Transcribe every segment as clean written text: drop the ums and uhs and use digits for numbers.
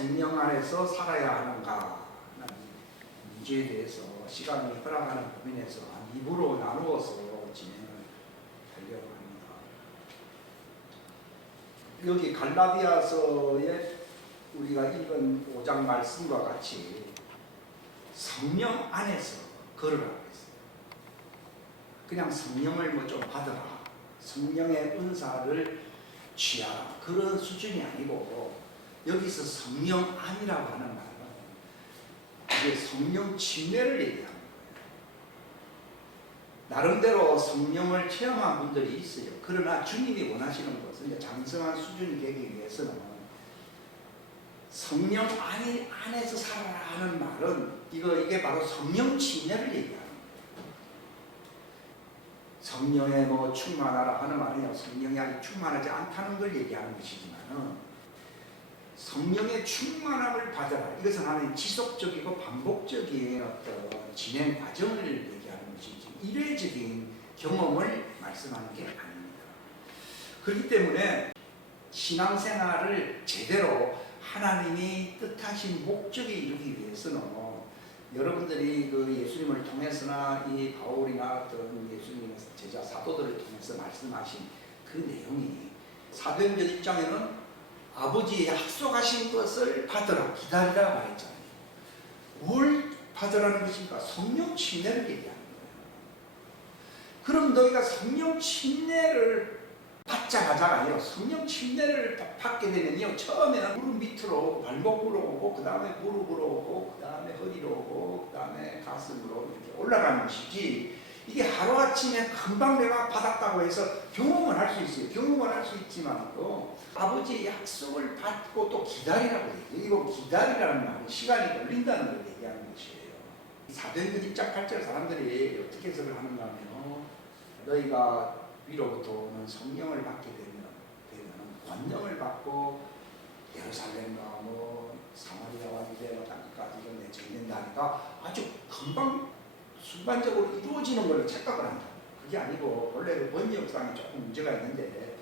성령 안에서 살아야 하는가 하는 문제에 대해서 시간이 허락하는 범위에서 한 2부로 나누어서 진행을 하려고 합니다. 여기 갈라디아서에 우리가 읽은 5장 말씀과 같이 성령 안에서 걸으라고 했어요. 그냥 성령을 뭐 좀 받아라, 성령의 은사를 취하라, 그런 수준이 아니고, 여기서 성령 안이라고 하는 말은 이게 성령 침례를 얘기하는 거예요. 나름대로 성령을 체험한 분들이 있어요. 그러나 주님이 원하시는 것은 장성한 수준이 되기 위해서는 성령 안에서 살아라 하는 말은 이게 바로 성령 침례를 얘기하는 거예요. 성령에 뭐 충만하라 하는 말은요, 성령이 아직 충만하지 않다는 걸 얘기하는 것이지만은, 성령의 충만함을 받아라, 이것은 하나의 지속적이고 반복적인 어떤 진행 과정을 얘기하는 것이지 이례적인 경험을 말씀하는 게 아닙니다. 그렇기 때문에 신앙생활을 제대로 하나님이 뜻하신 목적에 이르기 위해서는 여러분들이 그 예수님을 통해서나 이 바울이나 어떤 예수님의 제자 사도들을 통해서 말씀하신 그 내용이, 사도행전 1장에는 아버지의 약속하신 것을 받으라, 기다리라 말했잖아요. 뭘 받으라는 것입니까? 성령 침례를 얘기하는 거예요. 그럼 너희가 성령 침례를 받자마자가 아니요, 성령 침례를 받게 되면요, 처음에는 무릎 밑으로 발목으로 오고, 그 다음에 무릎으로 오고, 그 다음에 허리로 오고, 그 다음에 가슴으로 이렇게 올라가는 것이지, 이게 하루아침에 금방 내가 받았다고 해서 경험을 할 수 있어요. 경험을 할 수 있지만 또 아버지의 약속을 받고 또 기다리라고 얘기해요. 이거 기다리라는 말은 시간이 걸린다는 걸 얘기하는 것이에요. 사도행전 1장 8절 사람들이 어떻게 해석을 하는가 하면, 너희가 위로부터 오는 성령을 받게 되면 권능을 받고 예루살렘과 뭐 사마리아와 유대와 땅끝까지 이런 정된다 하니까 아주 금방 순간적으로 이루어지는 걸로 착각을 한다. 그게 아니고, 원래 그 번역상에 조금 문제가 있는데,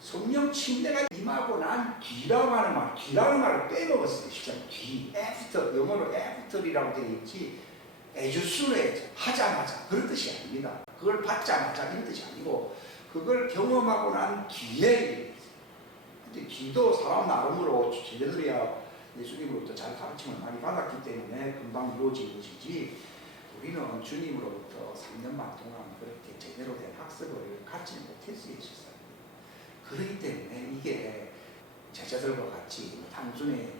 성령 침례가 임하고 난 뒤라고 하는 말, 뒤라는 말을 빼먹었어요. 진짜 뒤, after, 영어로 after이라고 되어 있지, as soon as, 하자마자, 그런 뜻이 아닙니다. 그걸 받자마자 이런 뜻이 아니고, 그걸 경험하고 난 뒤에, 근데 뒤도 사람 나름으로 제자들이야 예수님으로부터 잘 가르침을 많이 받았기 때문에 금방 이루어진 것이지, 우리는 주님으로부터 3년 반 동안 그렇게 제대로 된 학습을 갖지 못했어요, 실상. 그렇기 때문에 이게 제자들과 같이 단순히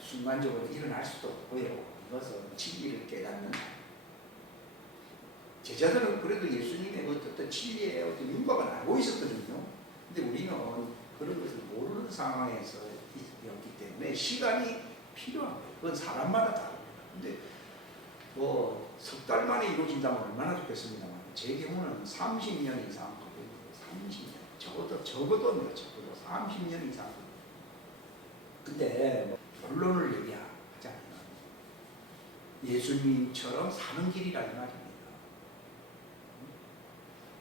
순간적으로 일어날 수도 없고요. 이것은 진리를 깨닫는, 제자들은 그래도 예수님의 어떤 진리의 어떤 윤곽을 알고 있었거든요. 근데 우리는 그런 것을 모르는 상황에서 있기 때문에 시간이 필요한 거예요. 그건 사람마다 다릅니다. 근데 뭐 석 달 만에 이루어진다면 얼마나 좋겠습니다만, 제 경우는 30년 이상 걸려요. 30년. 적어도 30년 이상. 근데 뭐 결론을 얘기하자면 예수님처럼 사는 길이라 이 말입니다.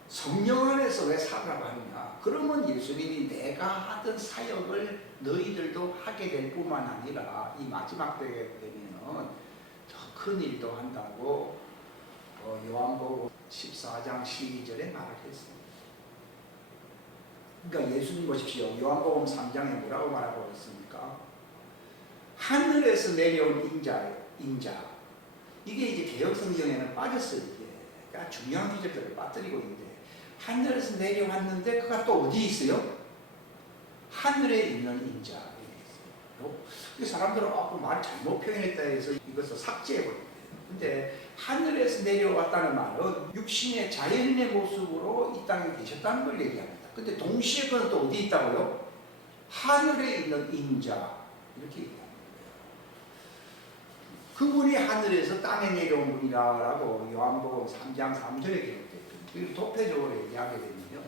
성령 안에서 왜 살아가고 하느냐? 그러면 예수님이 내가 하던 사역을 너희들도 하게 될 뿐만 아니라 이 마지막 때에 되면은 더 큰 일도 한다고 요한복음 14장 12절에 말을 했습니다. 그러니까 예수님 보십시오. 요한복음 3장에 뭐라고 말하고 있습니까? 하늘에서 내려온 인자. 이게 이제 개혁성경에는 빠졌어요. 이게. 그러니까 중요한 기절들을 빠뜨리고 있는데, 하늘에서 내려왔는데 그가 또 어디 있어요? 하늘에 있는 인자. 사람들은 말 잘못 표현했다 해서 이것을 삭제해버립니다. 근데 하늘에서 내려왔다는 말은 육신의 자연인의 모습으로 이 땅에 계셨다는 걸 얘기합니다. 근데 동시에 그는 또 어디 있다고요? 하늘에 있는 인자, 이렇게 얘기합니다. 그분이 하늘에서 땅에 내려온 분이라고 요한복음 3장 3절에 기록되거든요. 그리고 도표적으로 얘기하게 되면요,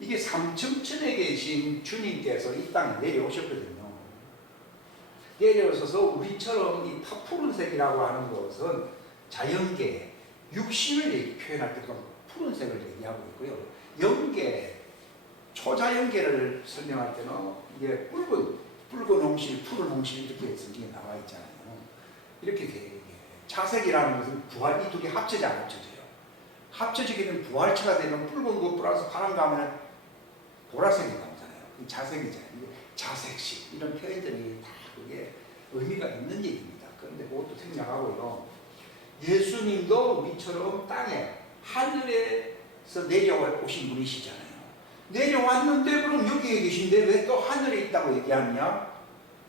이게 삼층천에 계신 주님께서 이 땅에 내려오셨거든요. 내려오셔서 우리처럼 이 푸른색이라고 하는 것은 자연계, 육신을 표현할 때 푸른색을 얘기하고 있고요. 연계, 초자연계를 설명할 때는 이게 붉은 홍실, 푸른 홍실 이렇게 나와 있잖아요. 이렇게 돼. 자색이라는 것은 부활, 이 두 개 합쳐져 안 합쳐져요. 합쳐지게 되면 부활체가 되면 붉은 거 플러스 파란 거 하면 보라색이 나오잖아요. 자색이잖아요. 자색식 이런 표현들이 다 그게 의미가 있는 얘기입니다. 그런데 그것도 생략하고요. 예수님도 우리처럼 땅에 하늘에서 내려오신 분이시잖아요. 내려왔는데 그럼 여기에 계신데 왜 또 하늘에 있다고 얘기하느냐?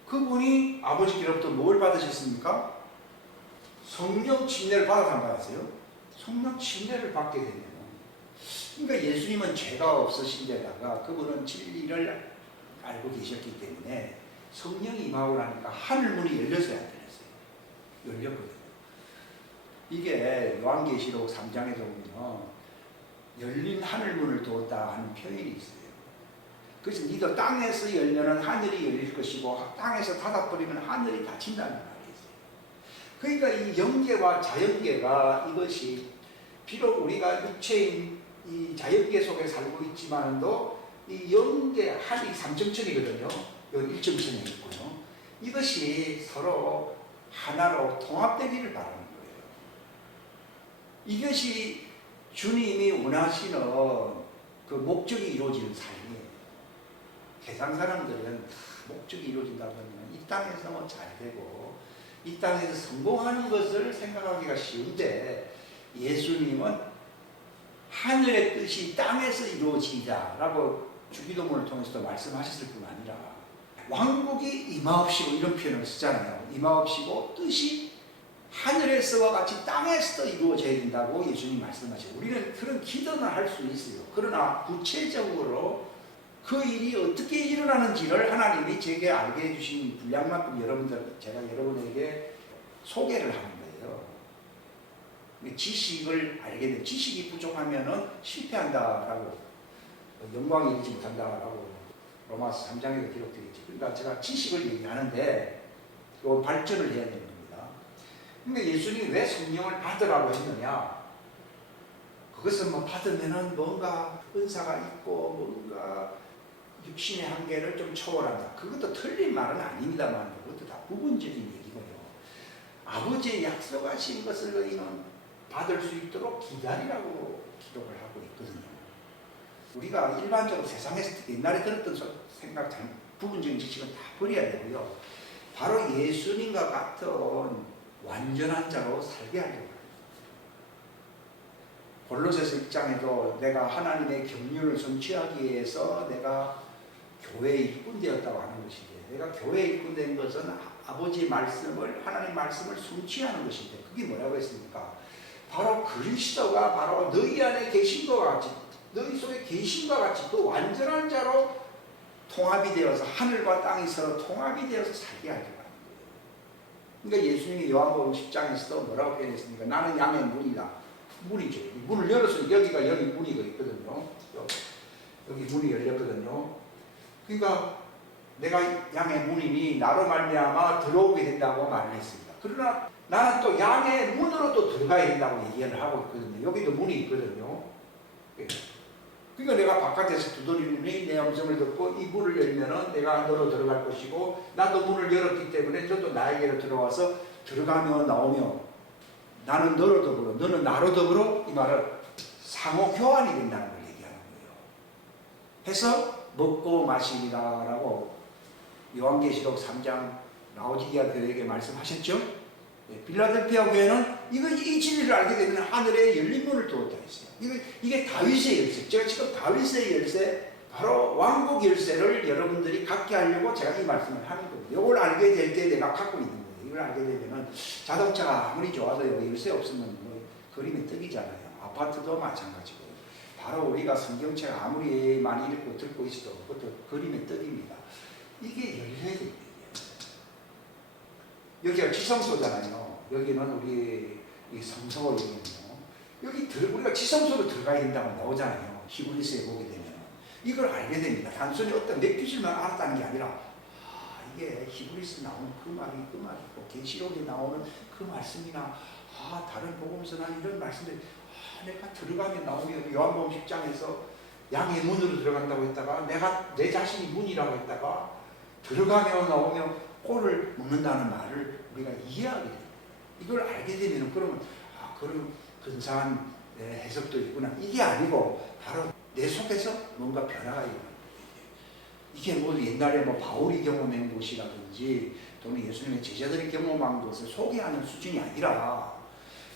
그분이 아버지께로부터 뭘 받으셨습니까? 성령 침례를 받아서 안 받았어요? 성령 침례를 받게 되면, 그러니까 예수님은 죄가 없으신 데다가 그분은 진리를 알고 계셨기 때문에 성령이 임하고 나니까 하늘문이 열렸어요, 안 열렸어요? 열렸거든요. 이게 요한계시록 3장에서 보면 열린 하늘문을 두었다 하는 표현이 있어요. 그래서 니도 땅에서 열면은 하늘이 열릴 것이고 땅에서 닫아버리면 하늘이 닫힌다는 말이 있어요. 그러니까 이 영계와 자연계가 이것이 비록 우리가 육체인 이 자연계 속에 살고 있지만도 이 영계 하늘이 3점천이거든요. 여기 1점천이 있고요. 이것이 서로 하나로 통합되기를 바라는 거예요. 이것이 주님이 원하시는 그 목적이 이루어지는 삶이에요. 세상 사람들은 다 목적이 이루어진다고 하면 이 땅에서 뭐 잘 되고 이 땅에서 성공하는 것을 생각하기가 쉬운데, 예수님은 하늘의 뜻이 땅에서 이루어지자라고 주기도문을 통해서도 말씀하셨을 뿐 아니라 왕국이 임하옵시고 이런 표현을 쓰잖아요. 임하옵시고 뜻이 하늘에서와 같이 땅에서도 이루어져야 된다고 예수님이 말씀하셔요. 우리는 그런 기도는 할 수 있어요. 그러나 구체적으로 그 일이 어떻게 일어나는지를 하나님이 제게 알게 해주신 분량만큼 제가 여러분에게 소개를 하는 거예요. 지식을 알게 되면, 지식이 부족하면 실패한다라고, 영광이 이르지 못한다라고 로마서 3장에도 기록되어 있지. 그러니까 제가 지식을 얘기하는데 발전을 해야 되는 겁니다. 그러니까 예수님이 왜 성령을 받으라고 했느냐? 그것은 뭐 받으면은 뭔가 은사가 있고 뭔가 육신의 한계를 좀 초월한다. 그것도 틀린 말은 아닙니다만 그것도 다 부분적인 얘기고요. 아버지의 약속하신 것을 너희는 받을 수 있도록 기다리라고 기록을 하고 있거든요. 우리가 일반적으로 세상에서 옛날에 들었던 생각, 부분적인 지식은 다 버려야 되고요. 바로 예수님과 같은 완전한 자로 살게 하려고 합니다. 골로새서 1장에도 내가 하나님의 경륜을 성취하기 위해서 내가 교회에 일꾼되었다고 하는 것인데, 내가 교회에 일꾼된 것은 아버지의 말씀을, 하나님의 말씀을 성취하는 것인데, 그게 뭐라고 했습니까? 바로 그리스도가 바로 너희 안에 계신 것과 같이, 너희 속에 계신과 같이 또 완전한 자로 통합이 되어서 하늘과 땅이 서로 통합이 되어서 살게 하려고 하는 거예요. 그러니까 예수님이 요한복음 10장에서도 뭐라고 표현했습니까? 나는 양의 문이다. 문이죠. 문을 열었으니 여기 문이 있거든요. 여기 문이 열렸거든요. 그러니까 내가 양의 문이니 나로 말미암아 들어오게 된다고 말을 했습니다. 그러나 나는 또 양의 문으로 또 들어가야 된다고 얘기를 하고 있거든요. 여기도 문이 있거든요. 그러니까 내가 바깥에서 두드리니 내 음성을 듣고 이 문을 열면은 내가 너로 들어갈 것이고, 나도 문을 열었기 때문에 너도 나에게로 들어와서 들어가며 나오며 나는 너로 더불어 너는 나로 더불어, 이 말은 상호 교환이 된다는 걸 얘기하는 거예요. 해서 먹고 마시리라라고 요한계시록 3장 라오디게아 교회에게 말씀하셨죠. 빌라델피아 교회는 이 진리를 알게 되면 하늘에 열린 문을 두었다 했어요. 이게 다윗의 열쇠. 제가 지금 다윗의 열쇠, 바로 왕국 열쇠를 여러분들이 갖게 하려고 제가 이 말씀을 하는 거예요. 이걸 알게 될 때 내가 갖고 있는 거예요. 이걸 알게 되면 자동차가 아무리 좋아도 열쇠 없으면 뭐 그림이 떡이잖아요. 아파트도 마찬가지고. 바로 우리가 성경책 아무리 많이 읽고 듣고 있어도 그것도 그림의 떡입니다. 이게 열려야 돼요. 여기가 지성소잖아요. 여기는 우리 이 성소가 여기는요. 여기 우리가 지성소로 들어가야 된다고 나오잖아요. 히브리서에 보게 되면 이걸 알게 됩니다. 단순히 어떤 몇 규절만 알았다는 게 아니라 이게 히브리서 나오는 그 말이고 계시록에 나오는 그 말씀이나 다른 복음서나 이런 말씀들 내가 들어가면 나오면 요한복음 10장에서 양의 문으로 들어간다고 했다가 내가 내 자신이 문이라고 했다가 들어가며 나오면 꼴을 먹는다는 말을 우리가 이해하게 돼요. 이걸 알게 되면 그러면 그런 근사한 해석도 있구나. 이게 아니고 바로 내 속에서 뭔가 변화가 일어나요. 이게 뭐 옛날에 뭐 바울이 경험한 것이라든지 또는 예수님의 제자들이 경험한 것을 소개하는 수준이 아니라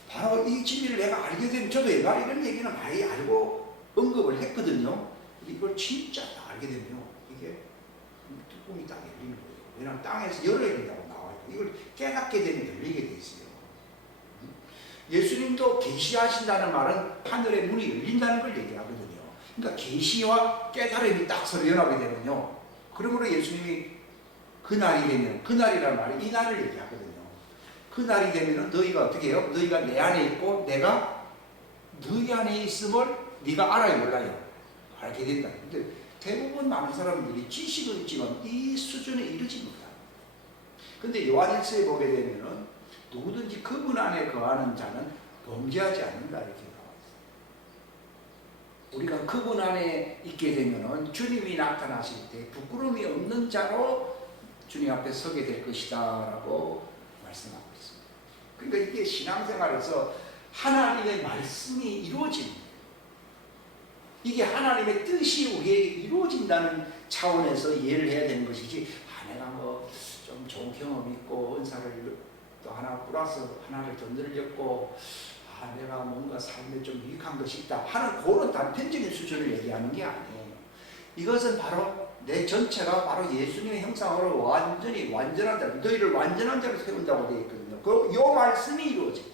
바로 이 진리를 내가 알게 되면 저도 얘가 이런 얘기는 많이 알고 언급을 했거든요. 이걸 진짜 알게 되면 이게 뚜껑이 딱 열리는 거예요. 왜냐하면 땅에서 열어야 된다고 나와요. 이걸 깨닫게 되면 열리게 돼 있어요. 예수님도 계시하신다는 말은 하늘의 문이 열린다는 걸 얘기하거든요. 그러니까 계시와 깨달음이 딱 서로 연합이 되면요. 그러므로 예수님이 그날이 되면, 그날이라는 말이 이 날을 얘기하거든요. 그날이 되면 너희가 어떻게 해요? 너희가 내 안에 있고 내가 너희 안에 있음을 네가 알아요, 몰라요? 알게 된다. 근데 대부분 많은 사람들이 지식은 있지만 이 수준에 이르지 못합니다. 근데 요한일서에 보게 되면은 누구든지 그분 안에 거하는 자는 범죄하지 않는다 이렇게 나와 있어요. 우리가 그분 안에 있게 되면은 주님이 나타나실 때 부끄러움이 없는 자로 주님 앞에 서게 될 것이다라고 말씀하고 있습니다. 그러니까 이게 신앙생활에서 하나님의 말씀이 이루어집니다. 이게 하나님의 뜻이 우리에게 이루어진다는 차원에서 이해를 해야 되는 것이지, 내가 뭐 좀 좋은 경험이 있고 은사를 또 하나 플러스 하나를 더 늘렸고 내가 뭔가 삶에 좀 유익한 것이 있다 하는 그런 단편적인 수준을 얘기하는 게 아니에요. 이것은 바로 내 전체가 바로 예수님의 형상으로 완전히 완전한 자, 너희를 완전한 자로 세운다고 되어 있거든요. 이 말씀이 이루어져요.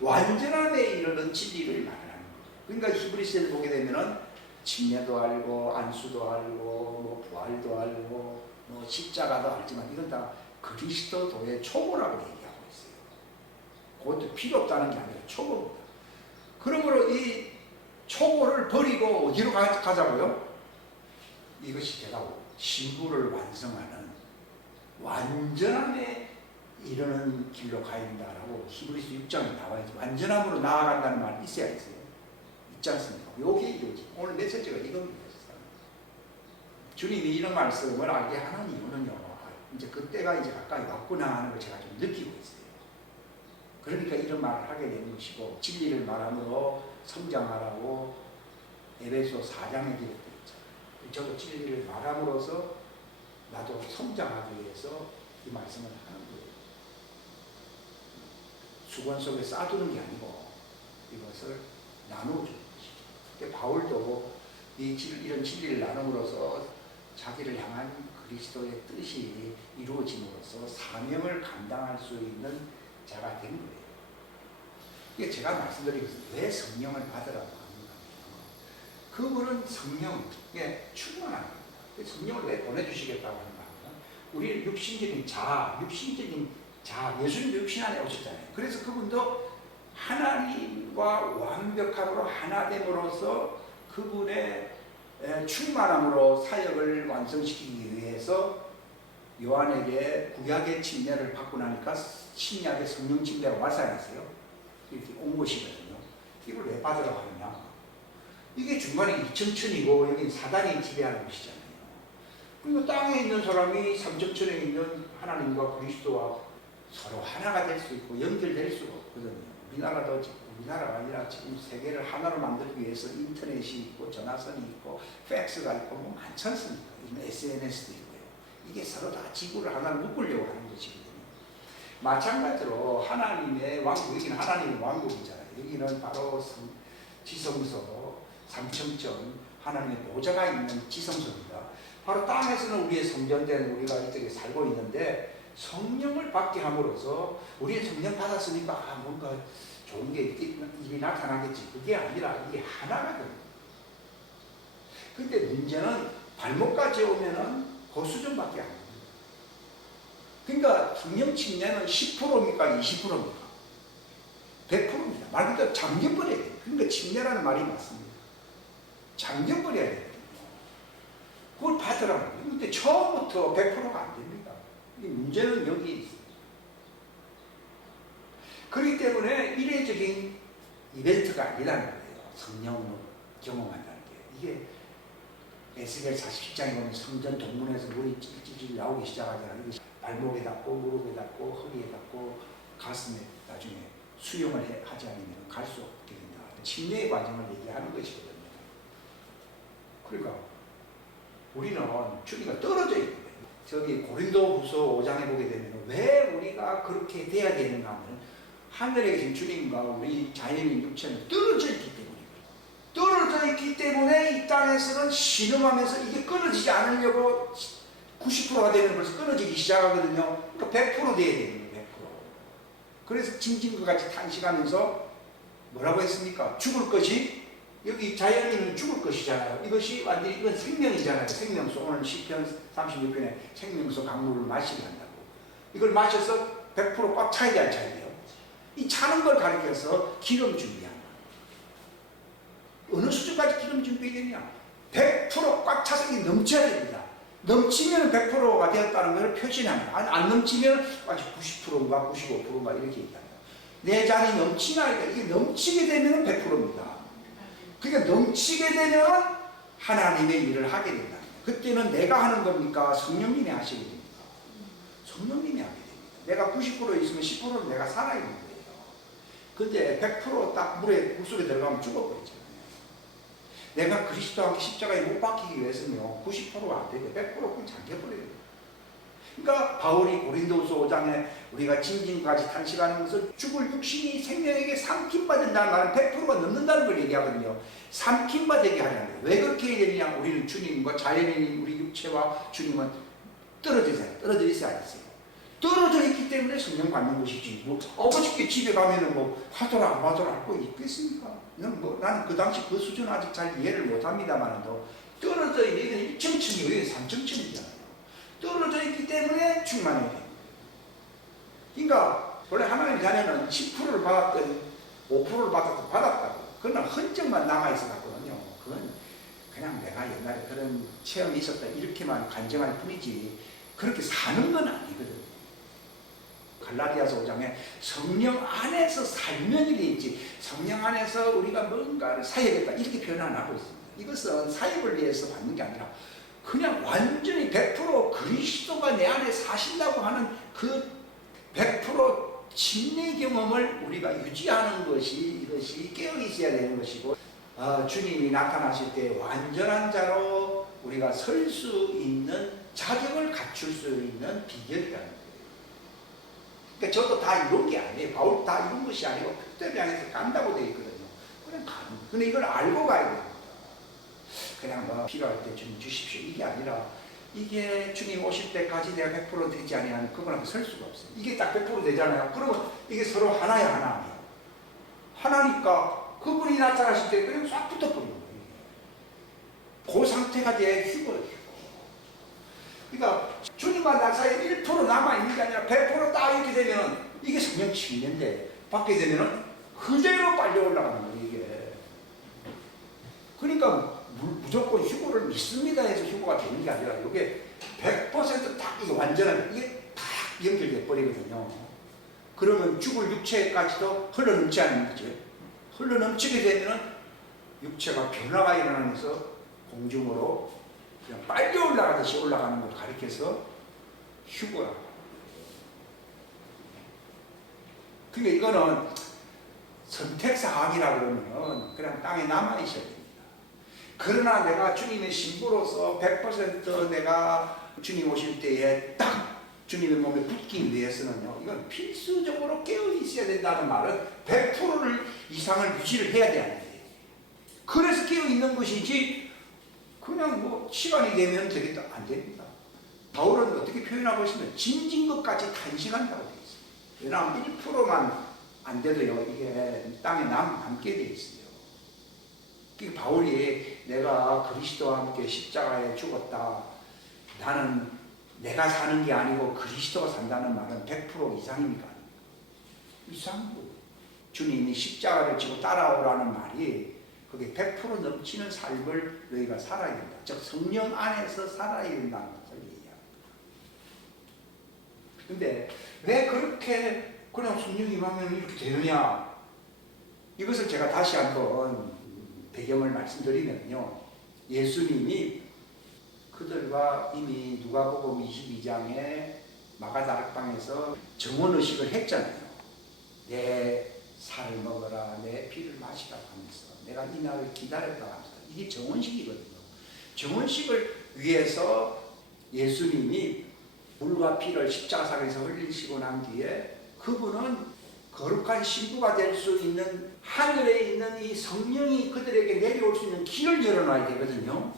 완전함에 이르는 진리를 말하는 거죠. 그러니까 히브리서를 보게 되면은 침례도 알고 안수도 알고 뭐 부활도 알고 뭐 십자가도 알지만 이건 다 그리스도도의 초보라고 얘기하고 있어요. 그것도 필요 없다는 게 아니라 초보입니다. 그러므로 이 초보를 버리고 어디로 가자고요? 이것이 제가 신부를 완성하는 완전함에 이르는 길로 가야 된다라고 히브리서 6장에 나와 있죠. 완전함으로 나아간다는 말이 있어야 있어요. 있지 않습니까? 요게 이거지. 오늘 메시지가 이겁니다. 주님이 이런 말씀을 알게 하는 이유는요, 이제 그때가 이제 가까이 왔구나 하는 걸 제가 좀 느끼고 있어요. 그러니까 이런 말을 하게 되는 것이고, 진리를 말함으로 성장하라고 에베소 4장에 기록되어 있죠. 저도 진리를 말함으로써 나도 성장하기 위해서 이 말씀을 하는 거예요. 수건 속에 쌓아두는 게 아니고 이것을 나누어주는 것이죠. 바울도 이런 진리를 나눔으로써 자기를 향한 그리스도의 뜻이 이루어짐으로써 사명을 감당할 수 있는 자가 된 거예요. 이게 제가 말씀드리겠습니다. 왜 성령을 받으라고 합니까? 그분은 성령에 충만한 겁니다. 성령을 왜 보내주시겠다고 하는가 하면 우리는 육신적인 자, 예수님도 육신 안에 오셨잖아요. 그래서 그분도 하나님과 완벽함으로 하나됨으로써 그분의 충만함으로 사역을 완성시키기 위해서 요한에게 구약의 침례를 받고 나니까 신약의 성령 침례가 와서야겠어요. 이렇게 온 것이거든요. 이걸 왜 받으라고 하느냐? 이게 중간에 2천천이고 여기 사단이 지배하는 것이잖아요. 그리고 땅에 있는 사람이 3천천에 있는 하나님과 그리스도와 서로 하나가 될 수 있고 연결될 수가 없거든요. 우리나라가 아니라 지금 세계를 하나로 만들기 위해서 인터넷이 있고 전화선이 있고 팩스가 있고 뭐 많지 않습니까? 요즘 SNS도 있고요. 이게 서로 다 지구를 하나로 묶으려고 하는 것이거든요. 마찬가지로 하나님의 왕국, 여기는 하나님의 왕국이잖아요. 여기는 바로 지성소, 삼층전, 하나님의 보좌가 있는 지성소입니다. 바로 땅에서는 우리의 성전된 우리가 이쪽에 살고 있는데 성령을 받게 함으로써 우리는 성령 받았으니까 뭔가 좋은 게 일이 나타나겠지. 그게 아니라 이게 하나가 됩니다. 근데 문제는 발목까지 오면은 그 수준밖에 안 됩니다. 그러니까 성령 침례는 10%입니까? 20%입니까? 100%입니다. 말 그대로 잠겨버려야 돼요. 그러니까 침례라는 말이 맞습니다. 잠겨버려야 돼요. 그걸 받으라는 거예요. 근데 처음부터 100%가 안 됩니다. 이 문제는 여기 있어요. 그렇기 때문에 에스겔 47장에 보면 성전 동문에서 물이 찔찔 나오기 시작하잖아요. 발목에 닿고 무릎에 닿고 허리에 닿고 가슴에 나중에 수용을 하지 않으면 갈 수 없게 된다. 침례의 과정을 얘기하는 것이거든요. 그러니까 우리는 주님과 떨어져 있는 거예요. 저기 고린도후서 5장에 보게 되면 왜 우리가 그렇게 돼야 되는가 하면 하늘에 계신 주님과 우리 자연인 육체는 떨어져 있기 때문에 떨어져 있기 때문에 이 땅에서는 신음하면서 이게 끊어지지 않으려고 90%가 되면 벌써 끊어지기 시작하거든요. 그러니까 100% 돼야 되는 거예요. 100%. 그래서 징징과 같이 탄식하면서 뭐라고 했습니까? 죽을 것이 여기 자연인은 죽을 것이잖아요. 이것이 완전히 이건 생명이잖아요. 생명수. 오늘 시편 36편에 생명수 강물을 마시게 한다고. 이걸 마셔서 100% 꽉 차야 돼, 안 차야 돼요? 이 차는 걸 가리켜서 기름 준비한다. 어느 수준까지 기름 준비되냐? 100% 꽉 차서 이게 넘쳐야 됩니다. 넘치면 100%가 되었다는 것을 표시합니다. 안 넘치면 아직 90%인가 95%인가 이렇게 얘기합니다. 내 잔이 넘치나 이게 넘치게 되면 100%입니다. 그러니까 넘치게 되면 하나님의 일을 하게 된다. 그때는 내가 하는 겁니까? 성령님이 하시게 됩니다. 성령님이 하게 됩니다. 내가 90% 있으면 10%는 내가 살아있는 거예요. 근데 100% 물에 물속에 들어가면 죽어버리잖아요. 내가 그리스도와 함께 십자가에 못 박히기 위해서는요 90%가 안 되고 100% 잠겨버려요. 그러니까 바울이 고린도후서 5장에 우리가 징징까지 탄식하는 것을 죽을 육신이 생명에게 삼킴받는다는 말은 100%가 넘는다는 걸 얘기하거든요. 삼킴받게 하려는 거예요. 왜 그렇게 해야 되느냐? 우리는 주님과 자연인 우리 육체와 주님은 떨어져 있어야 했어요. 떨어져 있기 때문에 성령 받는 것이지. 뭐 아버지께 집에 가면은 뭐 하더라 안 하더라 할 거 있겠습니까? 나는 그 당시 그 수준 아직 잘 이해를 못합니다만도 떨어져 있는 1층층이 왜 3층층이잖아요. 떨어져 있기 때문에 충만해야 돼요. 그러니까 원래 하나님 자녀는 10%를 받았든 5%를 받았다고. 그러나 흔적만 남아있어 갔거든요. 그건 그냥 내가 옛날에 그런 체험이 있었다 이렇게만 간증할 뿐이지 그렇게 사는 건 아니거든요. 갈라디아서 5장에 성령 안에서 살면 이게 있지 성령 안에서 우리가 뭔가를 사야겠다 이렇게 표현 안 하고 있습니다. 이것은 사역을 위해서 받는 게 아니라 그냥 완전히 100% 그리스도가 내 안에 사신다고 하는 그 100% 침례 경험을 우리가 유지하는 것이 이것이 깨어 있어야 되는 것이고 주님이 나타나실 때 완전한 자로 우리가 설 수 있는 자격을 갖출 수 있는 비결이라는 거예요. 그러니까 저도 다 이런 게 아니에요. 바울 다 이런 것이 아니고 표대를 향해서 간다고 되어 있거든요. 그냥 가는 거예요. 근데 이걸 알고 가야 됩니다. 그냥 뭐 필요할 때 주님 주십시오 이게 아니라 이게 주님 오실 때까지 내가 100% 되지 아니하면 그분 앞에 설 수가 없어요. 이게 딱 100% 되잖아요. 그러면 이게 서로 하나야 하나 아니에요. 하나니까 그분이 나타나실 때 그냥 싹 붙어버리는 거예요. 그 상태가 돼 휴거예요. 그러니까 주님과 나 사이에 1% 남아있는 게 아니라 100% 딱 이렇게 되면 이게 성령 침례인데 받게 되면 그대로 빨리 올라가는 거예요. 이게. 그러니까 무조건 휴거를 믿습니다 해서 휴거가 되는 게 아니라 이게 100%딱 이게 완전한 이게 딱 연결돼 버리거든요. 그러면 죽을 육체까지도 흘러넘지 않는 거죠. 흘러넘치게 되면 육체가 변화가 일어나면서 공중으로 그냥 빨리 올라가듯이 올라가는 걸 가리켜서 휴거라고. 그러니까 이거는 선택사항이라 그러면 그냥 땅에 남아있어야 됩니다. 그러나 내가 주님의 신부로서 100% 내가 주님 오실 때에 딱 주님의 몸에 붙기 위해서는요, 이건 필수적으로 깨어 있어야 된다는 말은 100%를 이상을 유지를 해야 돼요. 그래서 깨어 있는 것이지, 그냥 뭐 시간이 되면 되겠다. 안 됩니다. 바울은 어떻게 표현하고 있으면 짐진 것까지 탄식한다고 되어 있어요. 왜냐하면 1%만 안 돼도요, 이게 땅에 남게 되어 있어요. 바울이 내가 그리스도와 함께 십자가에 죽었다. 나는 내가 사는 게 아니고 그리스도가 산다는 말은 100% 이상입니까? 이상이고. 주님이 십자가를 지고 따라오라는 말이 그게 100% 넘치는 삶을 너희가 살아야 된다. 즉 성령 안에서 살아야 된다는 것을 얘기합니다. 근데 왜 그렇게 그냥 성령이 임하면 이렇게 되느냐? 이것을 제가 다시 한번 배경을 말씀드리면요. 예수님이 그들과 이미 누가복음 22장에 마가다락방에서 정원의식을 했잖아요. 내 살을 먹어라, 내 피를 마시라 하면서 내가 이 날을 기다렸다 하면서 이게 정원식이거든요. 정원식을 위해서 예수님이 물과 피를 십자가상에서 흘리시고 난 뒤에 그분은 거룩한 신부가 될 수 있는 하늘에 있는 이 성령이 그들에게 내려올 수 있는 길을 열어놔야 되거든요.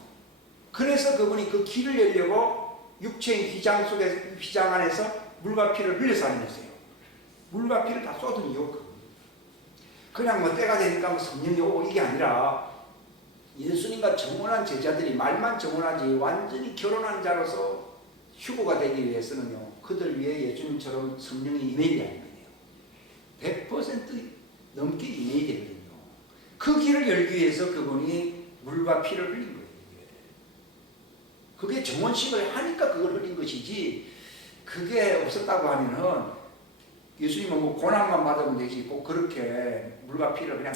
그래서 그분이 그 길을 열려고 육체의 휘장 안에서 물과 피를 흘려서 하셨어요. 물과 피를 다 쏟은 이유가 그냥 뭐 때가 되니까 뭐 성령이 오고 이게 아니라 예수님과 정혼한 제자들이 말만 정혼하지 완전히 결혼한 자로서 휴거가 되기 위해서는요, 그들 위해 예수님처럼 성령이 임해야 하는 거예요. 100% 넘게 임해야 되거든요. 그 길을 열기 위해서 그분이 물과 피를 흘린 거예요. 그게 정원식을 하니까 그걸 흘린 것이지, 그게 없었다고 하면은 예수님은 뭐 고난만 받으면 되지, 꼭 그렇게 물과 피를 그냥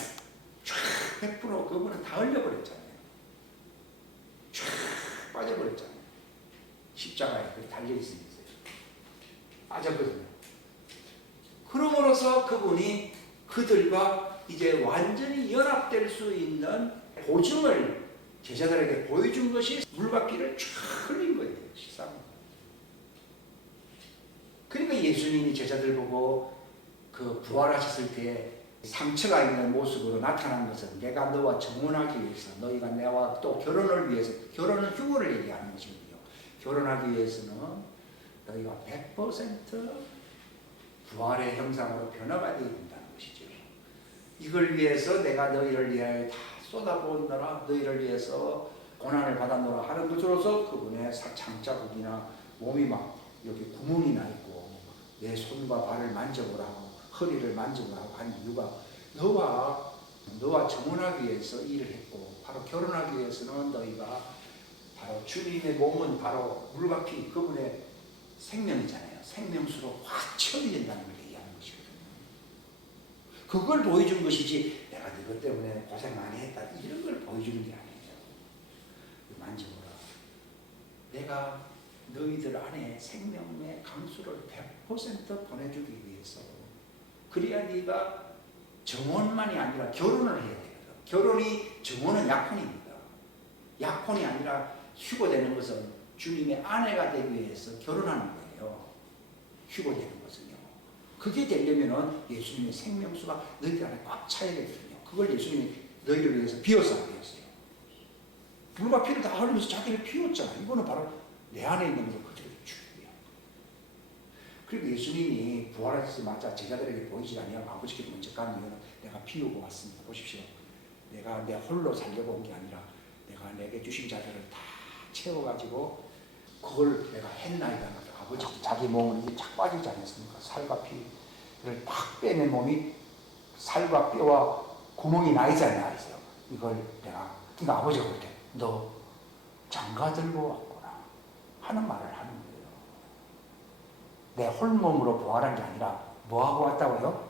쫙 100% 그분은 다 흘려버렸잖아요. 쫙 빠져버렸잖아요. 십자가에 그렇게 달려있으면서 빠졌거든요. 그러므로서 그분이 그들과 이제 완전히 연합될 수 있는 보증을 제자들에게 보여준 것이 물과 피를 쫙 흘린 거예요. 식사는. 그러니까 예수님이 제자들 보고 그 부활하셨을 때 상처가 있는 모습으로 나타난 것은 내가 너와 정혼하기 위해서, 너희가 나와 또 결혼을 위해서, 결혼은 휴거를 얘기하는 것이거든요. 결혼하기 위해서는 너희가 100% 부활의 형상으로 변화가 되어야 된다는 것이죠. 이걸 위해서 내가 너희를 위하여 다 쏟아부었노라, 너희를 위해서 고난을 받았노라 하는 것으로서 그분의 장자국이나 몸이 막 여기 구멍이 나 있고 내 손과 발을 만져보라고, 허리를 만져보라고 한 이유가 너와 정혼하기 위해서 일을 했고, 바로 결혼하기 위해서는 너희가 바로 주님의 몸은 바로 물과 피, 그분의 생명이잖아요. 생명수로 확 채워진다는 걸 얘기하는 것이거든요. 그걸 보여준 것이지 내가 너희 때문에 고생 많이 했다 이런 걸 보여주는 게 아니에요. 만져보라. 내가 너희들 안에 생명의 강수를 100% 보내주기 위해서, 그래야 네가 정혼만이 아니라 결혼을 해야 되거든. 정혼은 약혼입니다. 약혼이 아니라 휴거되는 것은 주님의 아내가 되기 위해서 결혼하는 거예요. 휴거되는 것은요. 그게 되려면은 예수님의 생명수가 너희들 안에 꽉 차야 되거든요. 그걸 예수님이 너희를 위해서 비워서 하게 했어요. 물과 피를 다 흘리면서 자기를 비웠잖아. 이거는 바로 내 안에 있는 걸 그대로 죽여요. 그리고 예수님이 부활하시자마자 제자들에게 보이지 아니하고 아버지께 먼저 간 이유는 내가 비우고 왔습니다. 보십시오. 내가 내 홀로 살려고 온 게 아니라 내가 내게 주신 자들을 다 채워가지고 그걸 내가 했나이다. 아버지 자기 몸은 이게 착 빠지지 않습니까? 살과 피를 딱 빼낸 몸이 살과 뼈와 구멍이 나 있잖아요. 이걸 내가, 그러니까 아버지가 그럴 때 너 장가 들고 왔구나 하는 말을 하는 거예요. 내 홀몸으로 부활한 게 아니라 뭐하고 왔다고요?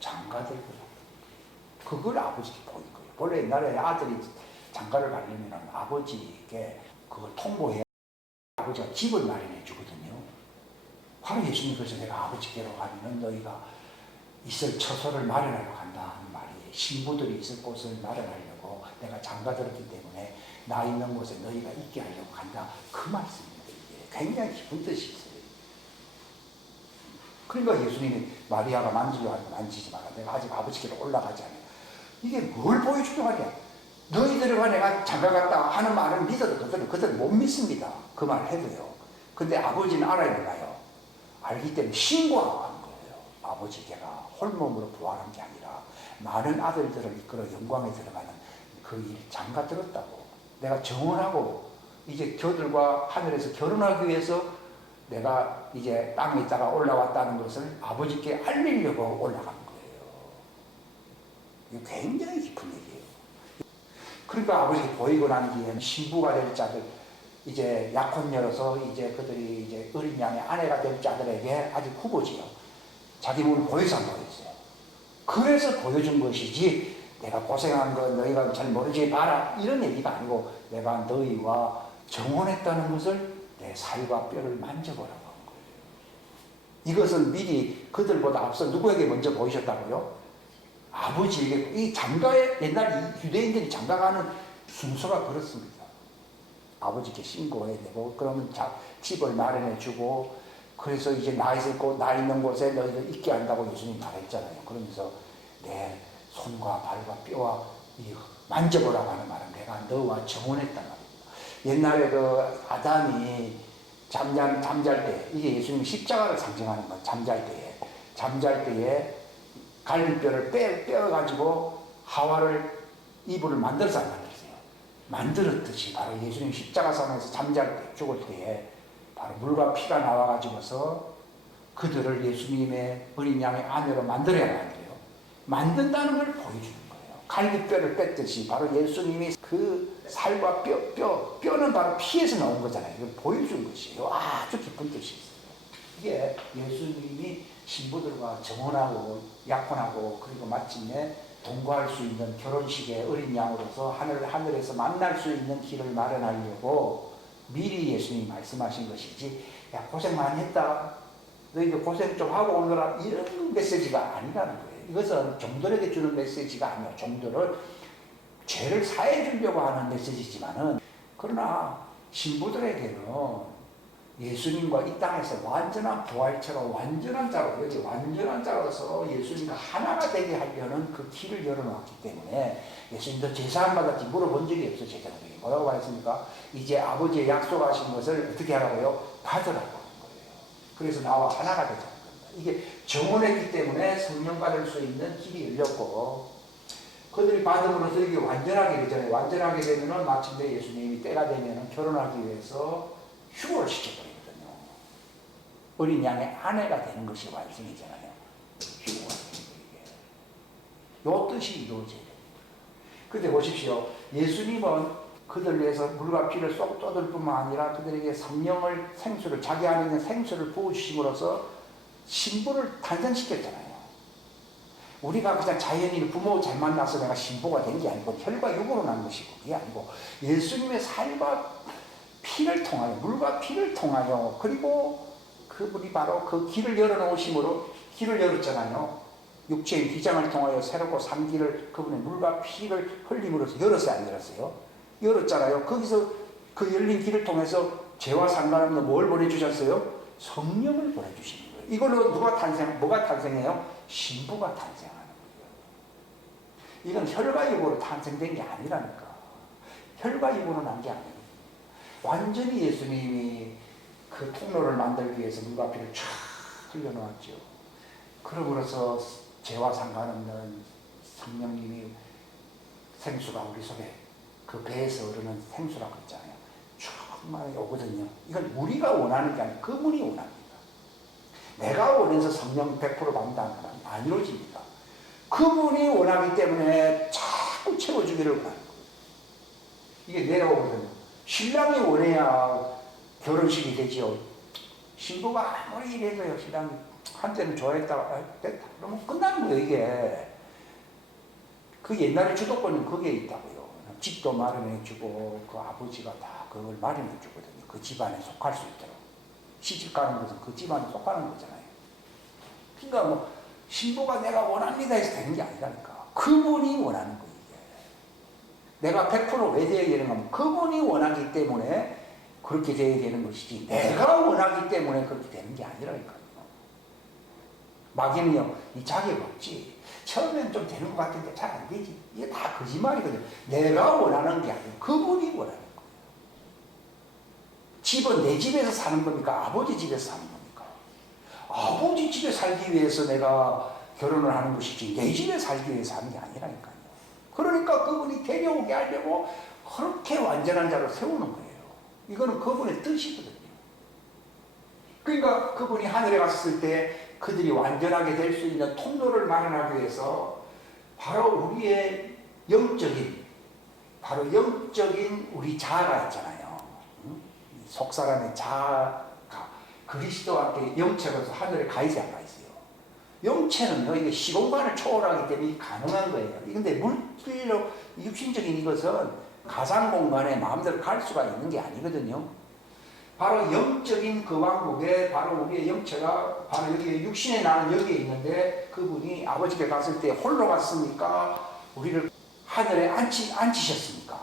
장가 들고 왔다. 그걸 아버지께 보인 거예요. 원래 옛날에 아들이 장가를 가려면 아버지에게 그걸 통보해야 아버지가 집을 마련해 주거든요. 바로 예수님 그래서 내가 아버지께로 가면 너희가 있을 처소를 마련하러 간다 하는 말이에요. 신부들이 있을 곳을 마련하려고 내가 장가 들었기 때문에 나 있는 곳에 너희가 있게 하려고 간다. 그 말씀입니다. 이게 굉장히 깊은 뜻이 있어요. 그러니까 예수님이 마리아가 만지지 마라. 내가 아직 아버지께로 올라가지 않아요. 이게 뭘 보여주는 말이야. 너희들과 내가 장가 갔다 하는 말을 믿어도 그들은 못 믿습니다. 그 말을 해도요. 근데 아버지는 알아야 되나요? 알기 때문에 신고하고 간 거예요. 아버지께가 홀몸으로 부활한 게 아니라 많은 아들들을 이끌어 영광에 들어가는 그 일 장가 들었다고. 내가 정혼하고 이제 저들과 하늘에서 결혼하기 위해서 내가 이제 땅에 있다가 올라왔다는 것을 아버지께 알리려고 올라간 거예요. 이게 굉장히 깊은 얘기예요. 그러니까 아버지가 보이고 난 뒤에는 신부가 될 자들, 이제 약혼녀로서 이제 그들이 이제 어린 양의 아내가 될 자들에게 아직 후보지요. 자기 몸을 보여서 안 보였어요. 그래서 보여준 것이지 내가 고생한 거 너희가 잘 모르지 봐라 이런 얘기가 아니고 내가 너희와 정혼했다는 것을 내 살과 뼈를 만져보라고 한 거예요. 이것은 미리 그들보다 앞서 누구에게 먼저 보이셨다고요? 아버지에게. 이 장가에 옛날 유대인들이 장가가는 순서가 그렇습니다. 아버지께 신고해야 되고, 그러면 집을 마련해 주고, 그래서 이제 나 있는 곳에 너희들 있게 한다고 예수님이 말했잖아요. 그러면서 내 손과 발과 뼈와 만져보라고 하는 말은 내가 너와 정혼했단 말입니다. 옛날에 그 아담이 잠잘 때, 이게 예수님이 십자가를 상징하는 거예요. 잠잘 때에 갈비뼈를 빼가지고 하와를 이불을 만들어서 안 만들었어요. 만들었듯이 바로 예수님 십자가상에서 잠잘 때, 죽을 때에 바로 물과 피가 나와가지고서 그들을 예수님의 어린 양의 아내로 만들어야 돼요. 만든다는 걸 보여주는 거예요. 갈비뼈를 뺐듯이 바로 예수님이 그 살과 뼈는 바로 피에서 나온 거잖아요. 이걸 보여준 것이에요. 아주 깊은 뜻이 있어요. 이게 예수님이 신부들과 정혼하고 약혼하고 그리고 마침내 동거할 수 있는 결혼식의 어린 양으로서 하늘에서 만날 수 있는 길을 마련하려고 미리 예수님이 말씀하신 것이지, 야 고생 많이 했다, 너희들 고생 좀 하고 오느라, 이런 메시지가 아니라는 거예요. 이것은 종들에게 주는 메시지가 아니에요. 종들을 죄를 사해 주려고 하는 메시지지만은, 그러나 신부들에게는 예수님과 이 땅에서 완전한 부활처럼 완전한 자로, 여기 완전한 자로서 예수님과 하나가 되게 하려는 그 길을 열어놓았기 때문에, 예수님도 제사 안 받았지 물어본 적이 없어요. 제자들에게 뭐라고 말했습니까? 이제 아버지의 약속하신 것을 어떻게 하라고요? 받으라고 하는 거예요. 그래서 나와 하나가 되자는 겁니다. 이게 정혼했기 때문에 성령 받을 수 있는 길이 열렸고, 그들이 받음으로써 이게 완전하게 되잖아요. 완전하게 되면은 마침내 예수님이 때가 되면은 결혼하기 위해서 휴거를 시켜버리거든요. 어린 양의 아내가 되는 것이 완성이잖아요. 휴거가 되는 거예요. 요 뜻이 이루어져야 됩니다. 그런데 보십시오. 예수님은 그들 위해서 물과 피를 쏙 쏟을 뿐만 아니라 그들에게 성령을, 생수를, 자기 안에 있는 생수를 부어주심으로써 신부를 탄생시켰잖아요. 우리가 그냥 자연인 부모 잘 만나서 내가 신부가 된 게 아니고 혈과 육으로 난 것이고, 그게 아니고 예수님의 살과 피를 통하여, 물과 피를 통하여, 그리고 그분이 바로 그 길을 열어놓으심으로 길을 열었잖아요. 육체의 휘장을 통하여 새롭고 산 길을 그분의 물과 피를 흘림으로써 열었어요, 안 열었어요? 열었잖아요. 거기서 그 열린 길을 통해서 죄와 상관없는 뭘 보내주셨어요? 성령을 보내주시는 거예요. 이걸로 뭐가 탄생해요? 신부가 탄생하는 거예요. 이건 혈과 육으로 탄생된 게 아니라니까. 혈과 육으로 난 게 아니에요. 완전히 예수님이 그 통로를 만들기 위해서 물과 피를 쫙 흘려놓았죠. 그러므로서 죄와 상관없는 성령님이 생수가 우리 속에 그 배에서 흐르는 생수라고 했잖아요. 충만히 오거든요. 이건 우리가 원하는 게 아니라 그분이 원합니다. 내가 원해서 성령 100% 받는다는 건 안 이루어집니다. 그분이 원하기 때문에 자꾸 채워주기를 원하는 거예요. 이게 내려오거든요. 신랑이 원해야 결혼식이 되지요. 신부가 아무리 이래도요, 신랑이 한때는 좋아했다가 됐다 그러면 끝나는 거예요. 이게 그 옛날에 주도권은 거기에 있다고요. 집도 마련해주고 그 아버지가 다 그걸 마련해주거든요. 그 집안에 속할 수 있도록. 시집가는 것은 그 집안에 속하는 거잖아요. 그러니까 뭐 신부가 내가 원합니다 해서 되는 게 아니라니까. 그분이 원하는 거예요. 이게. 내가 100% 왜 돼야 되는 건 그분이 원하기 때문에 그렇게 돼야 되는 것이지, 내가 원하기 때문에 그렇게 되는 게 아니라니까요. 마귀는요, 이 자격 없지. 처음엔 좀 되는 것 같은데 잘 안 되지. 이게 다 거짓말이거든요. 내가 원하는 게 아니고 그분이 원하는 거예요. 집은 내 집에서 사는 겁니까? 아버지 집에서 사는 겁니까? 아버지 집에 살기 위해서 내가 결혼을 하는 것이지 내 집에 살기 위해서 하는 게 아니라니까요. 그러니까 그분이 데려오게 하려고 그렇게 완전한 자로 세우는 거예요. 이거는 그분의 뜻이거든요. 그러니까 그분이 하늘에 갔을 때 그들이 완전하게 될 수 있는 통로를 마련하기 위해서 바로 우리의 영적인 우리 자아가 있잖아요. 속 사람의 자아가 그리스도와 함께 영체로서 하늘에 가 있어야 안 가 있어요. 영체는요, 이게 시공간을 초월하기 때문에 가능한 거예요. 그런데 물질로 육신적인 이것은 가상 공간에 마음대로 갈 수가 있는 게 아니거든요. 바로 영적인 그 왕국에 바로 우리의 영체가 바로 여기 육신의 나는 여기에 있는데 그분이 아버지께 갔을 때 홀로 갔습니까? 우리를 하늘에 앉히셨습니까?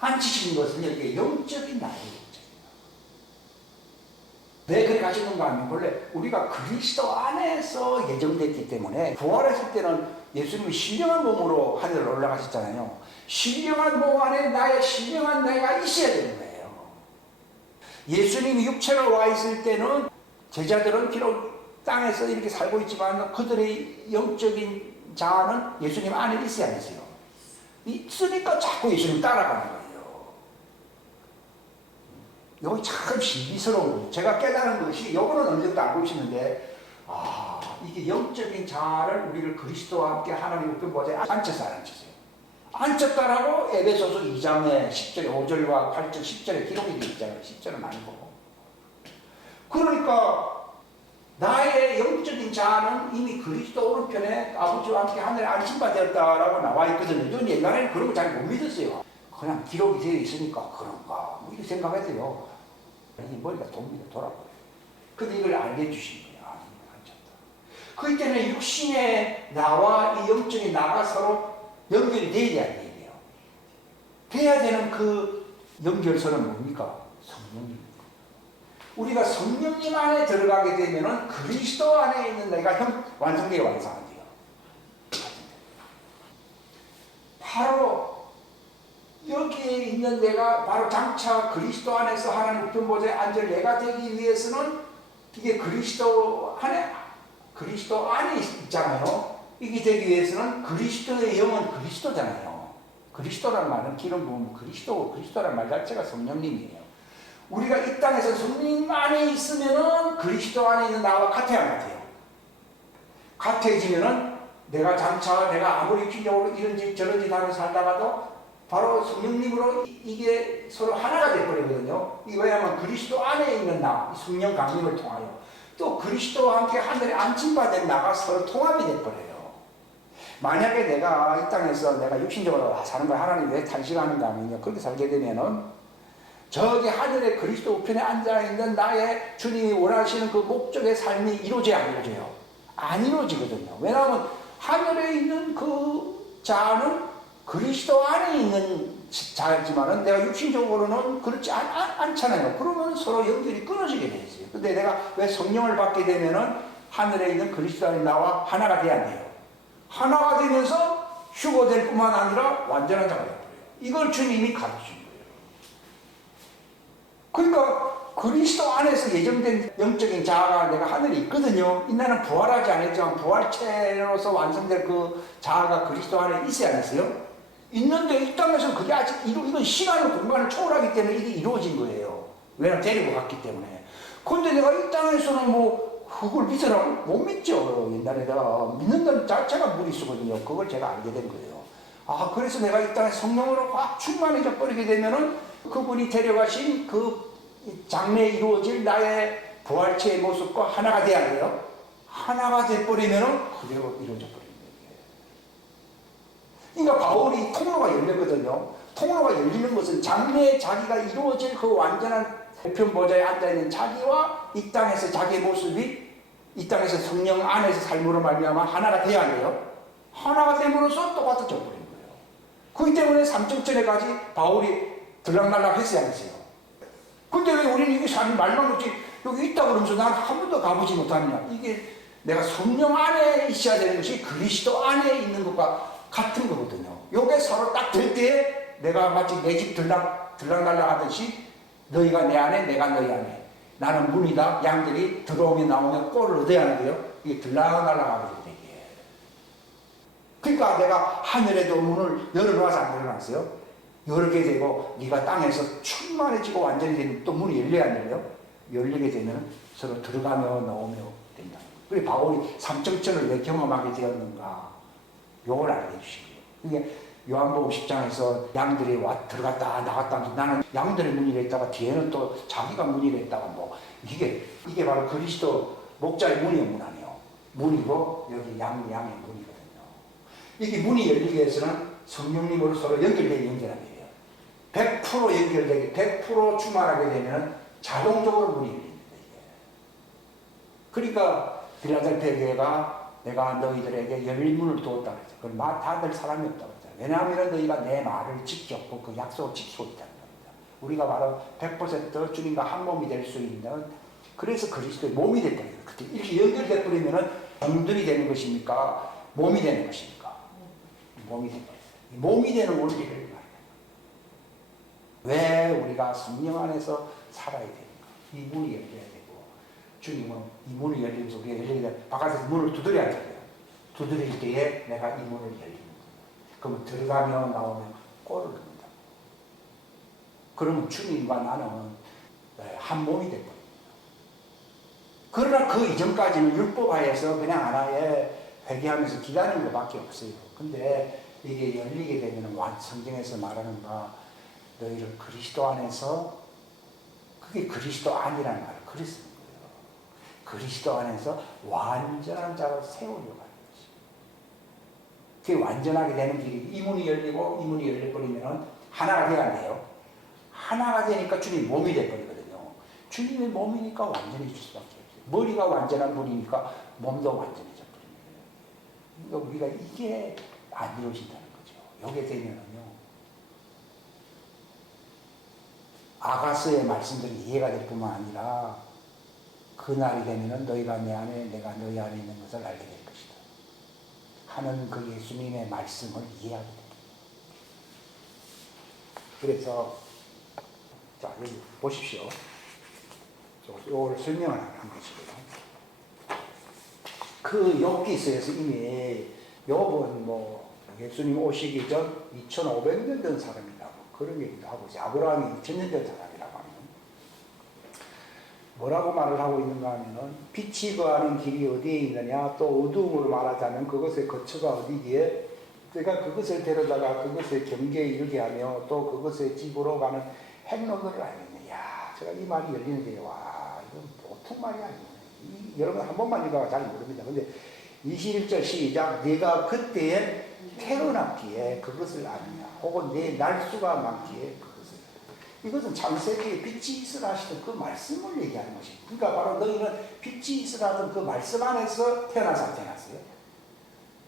앉히신 것은 여기에 영적인 나예요. 왜 그렇게 하시는가 하면 원래 우리가 그리스도 안에서 예정됐기 때문에 부활했을 때는 예수님이 신령한 몸으로 하늘을 올라가셨잖아요. 신령한 몸 안에 나의 신령한 내가 있어야 되는 거예요. 예수님이 육체로 와 있을 때는 제자들은 비록 땅에서 이렇게 살고 있지만 그들의 영적인 자아는 예수님 안에 있어야 하겠어요. 있으니까 자꾸 예수님 따라가는 거예요. 여기 참 신비스러운 거예요. 제가 깨달은 것이 요거는 어느 정도 알고 있었는데 이게 영적인 자아를 우리를 그리스도와 함께 하나님 우편보좌에 앉혀서 앉히세요. 앉혔다라고 에베소서 2장에 10절에 5절과 8절 10절에 기록이 되어 있잖아요. 10절은 아니고. 그러니까 나의 영적인 자아는 이미 그리스도 오른편에 아버지와 함께 하늘에 안심받았다라고 나와 있거든요. 저는 옛날에는 그런 거 잘 못 믿었어요. 그냥 기록이 되어 있으니까 그런가 뭐 이렇게 생각했어요. 이 머리가 돌아버려요. 근데 이걸 알게 해주신 거예요. 앉혔다. 그렇기 때문에 육신의 나와 이 영적인 나가 서로 연결이 돼야 되는 얘기예요. 돼야 되는 그 연결선은 뭡니까? 성령님. 우리가 성령님 안에 들어가게 되면은 그리스도 안에 있는 내가 완성되게 완성돼요. 바로 여기에 있는 내가 바로 장차 그리스도 안에서 하나님 우편보좌에 앉을 내가 되기 위해서는 이게 그리스도 안에 있잖아요. 이게 되기 위해서는 그리스도의 영은 그리스도잖아요. 그리스도라는 말은 기름 부으면 그리스도라는 말 자체가 성령님이에요. 우리가 이 땅에서 성령 안에 있으면은 그리스도 안에 있는 나와 같아야 같아요. 같아지면은 내가 장차 내가 아무리 필요로 이런 짓 저런 짓 하면서 살다가도 바로 성령님으로 이게 서로 하나가 되어버리거든요. 이게 왜냐하면 그리스도 안에 있는 나, 성령 강림을 통하여 또 그리스도와 함께 하늘에 안침받은 나가 서로 통합이 되어버려요. 만약에 내가 이 땅에서 내가 육신적으로 사는 걸 하나님 왜 탄식하는가 하면요. 그렇게 살게 되면은 저기 하늘에 그리스도 우편에 앉아있는 나의 주님이 원하시는 그 목적의 삶이 이루어져야 안 이루어져요? 안 이루어지거든요. 왜냐하면 하늘에 있는 그 자는 그리스도 안에 있는 자이지만은 내가 육신적으로는 그렇지 않잖아요. 그러면 서로 연결이 끊어지게 돼 있어요. 근데 내가 왜 성령을 받게 되면은 하늘에 있는 그리스도 안에 나와 하나가 돼야 돼요. 하나가 되면서 휴거될 뿐만 아니라 완전한 자가 되어버려요. 이걸 주님이 가르치신 거예요. 그러니까 그리스도 안에서 예정된 영적인 자아가 내가 하늘에 있거든요. 나는 부활하지 않았지만 부활체로서 완성될 그 자아가 그리스도 안에 있어야 하겠어요? 있는데 이 땅에서는 그게 아직 이건 시간과 공간을 초월하기 때문에 이게 이루어진 거예요. 왜냐면 데리고 갔기 때문에. 그런데 내가 이 땅에서는 뭐 그걸 믿으라고 못 믿죠. 옛날에 내가 믿는다는 자체가 무리수거든요. 그걸 제가 알게 된 거예요. 그래서 내가 이 땅에 성령으로 확 충만해져 버리게 되면은 그분이 데려가신 그 장래에 이루어질 나의 부활체의 모습과 하나가 돼야 돼요. 하나가 돼버리면은 그대로 이루어져 버립니다. 그러니까 바울이 통로가 열렸거든요. 통로가 열리는 것은 장래에 자기가 이루어질 그 완전한 우편보좌에 앉아있는 자기와 이 땅에서 자기의 모습이 이 땅에서 성령 안에서 삶으로 말미암아 하나가 돼야 돼요. 하나가 됨으로써 똑같아져 버린 거예요. 그렇기 때문에 삼층천에까지 바울이 들락날락 했어야 했어요. 근데 왜 우리는 이게 사람 말만 그렇지 여기 있다 그러면서 난 한 번도 가보지 못하느냐. 이게 내가 성령 안에 있어야 되는 것이 그리스도 안에 있는 것과 같은 거거든요. 요게 서로 딱 될 때에 내가 마치 내 집 들락날락 하듯이 너희가 내 안에 내가 너희 안에 나는 문이다. 양들이 들어오면 나오면 꼴을 얻어야 하는데요. 이게 들락날락하게 되게. 그러니까 내가 하늘에도 문을 열어놔서 안 열어놨어요. 열게 되고 네가 땅에서 충만해지고 완전히 되면 또 문이 열려야 안 열려요? 열리게 되면 서로 들어가며 나오며 된다. 그래 바울이 삼층천을 왜 경험하게 되었는가? 요걸 알게 해주시고요. 이게 요한복음 10장에서 양들이 들어갔다 나갔다 하면서 나는 양들의 문이라 했다가 뒤에는 또 자기가 문이라 했다가 뭐 이게 바로 그리스도 목자의 문이요 문 아니에요. 문이고 여기 양의 문이거든요. 이게 문이 열리기 위해서는 성령님으로 서로 연결되어 연결하게 돼요. 100% 연결되게 100% 충만하게 되면 자동적으로 문이 열립니다. 이게. 그러니까 필라델피아 교회가 내가 너희들에게 열린 문을 두었다 그랬죠. 그걸 닫을 사람이 없다고 했잖아요. 왜냐하면 너희가 내 말을 지켰고 그 약속을 지키고 있다는 겁니다. 우리가 바로 100% 주님과 한 몸이 될 수 있는, 그래서 그리스도의 몸이 됐다. 그때 이렇게 연결돼 버리면은 종들이 되는 것입니까? 몸이 되는 것입니까? 몸이 되는 거예요. 몸이 되는 원리를 말해요. 왜 우리가 성령 안에서 살아야 되는가? 이 문이 열려야 되고, 주님은 이 문이 열리면서 우리가 열리게 되면 바깥에서 문을 두드려야 돼요. 두드릴 때에 내가 이 문을 열리는 거예요. 그러면 들어가면 나오면 꼴을 넣는다. 그러면 주님과 나는 한 몸이 되거든요. 그러나 그 이전까지는 율법 하에서 그냥 하나의 회개하면서 기다리는 것밖에 없어요. 근데 이게 열리게 되면 성경에서 말하는 바 너희를 그리스도 안에서, 그게 그리스도 안이라는 말을 그리 쓰는 거예요. 그리스도 안에서 완전한 자로 세우려고 하는 거지. 그게 완전하게 되는 길이, 이 문이 열리고 이 문이 열려버리면 하나가 돼야 돼요. 하나가 되니까 주님이 몸이 돼버리거든요. 주님의 몸이니까 완전해질 수밖에 없어요. 머리가 완전한 분이니까 몸도 완전해져 버립니다. 그러니까 우리가 이게 안 이루어진다는 거죠. 요게 되면은요, 아가서의 말씀들이 이해가 될 뿐만 아니라 그날이 되면은 너희가 내 안에 내가 너희 안에 있는 것을 알게 될 것이다 하는 그 예수님의 말씀을 이해하게 됩니다. 그래서 자 여기 보십시오. 이걸 설명을 한 것이고요. 그 욥기서에서 이미 욥은 뭐 예수님 오시기 전 2500년 전 사람이라고 그런 얘기도 하고, 아브라함이 2000년 전 사람이라고 하면 뭐라고 말을 하고 있는가 하면은, 빛이 거하는 길이 어디에 있느냐, 또 어두움으로 말하자면 그것의 거처가 어디기에, 그러니까 그것을 데려다가 그것의 경계에 이르게 하며 또 그것의 집으로 가는 행로들을 알겠네. 야, 제가 이 말이 열리는데, 와, 이건 보통 말이 아니에요. 여러분 한 번만 읽어가 잘 모릅니다. 근데 21절 시작. 네가 그때에 태어났기에 그것을 아느냐, 혹은 내 날수가 많기에 그것을. 이것은 창세기에 빛이 있으라 하시던 그 말씀을 얘기하는 것입니다. 그러니까 바로 너희는 빛이 있으라 하던 그 말씀 안에서 태어나서 안 태어났어요?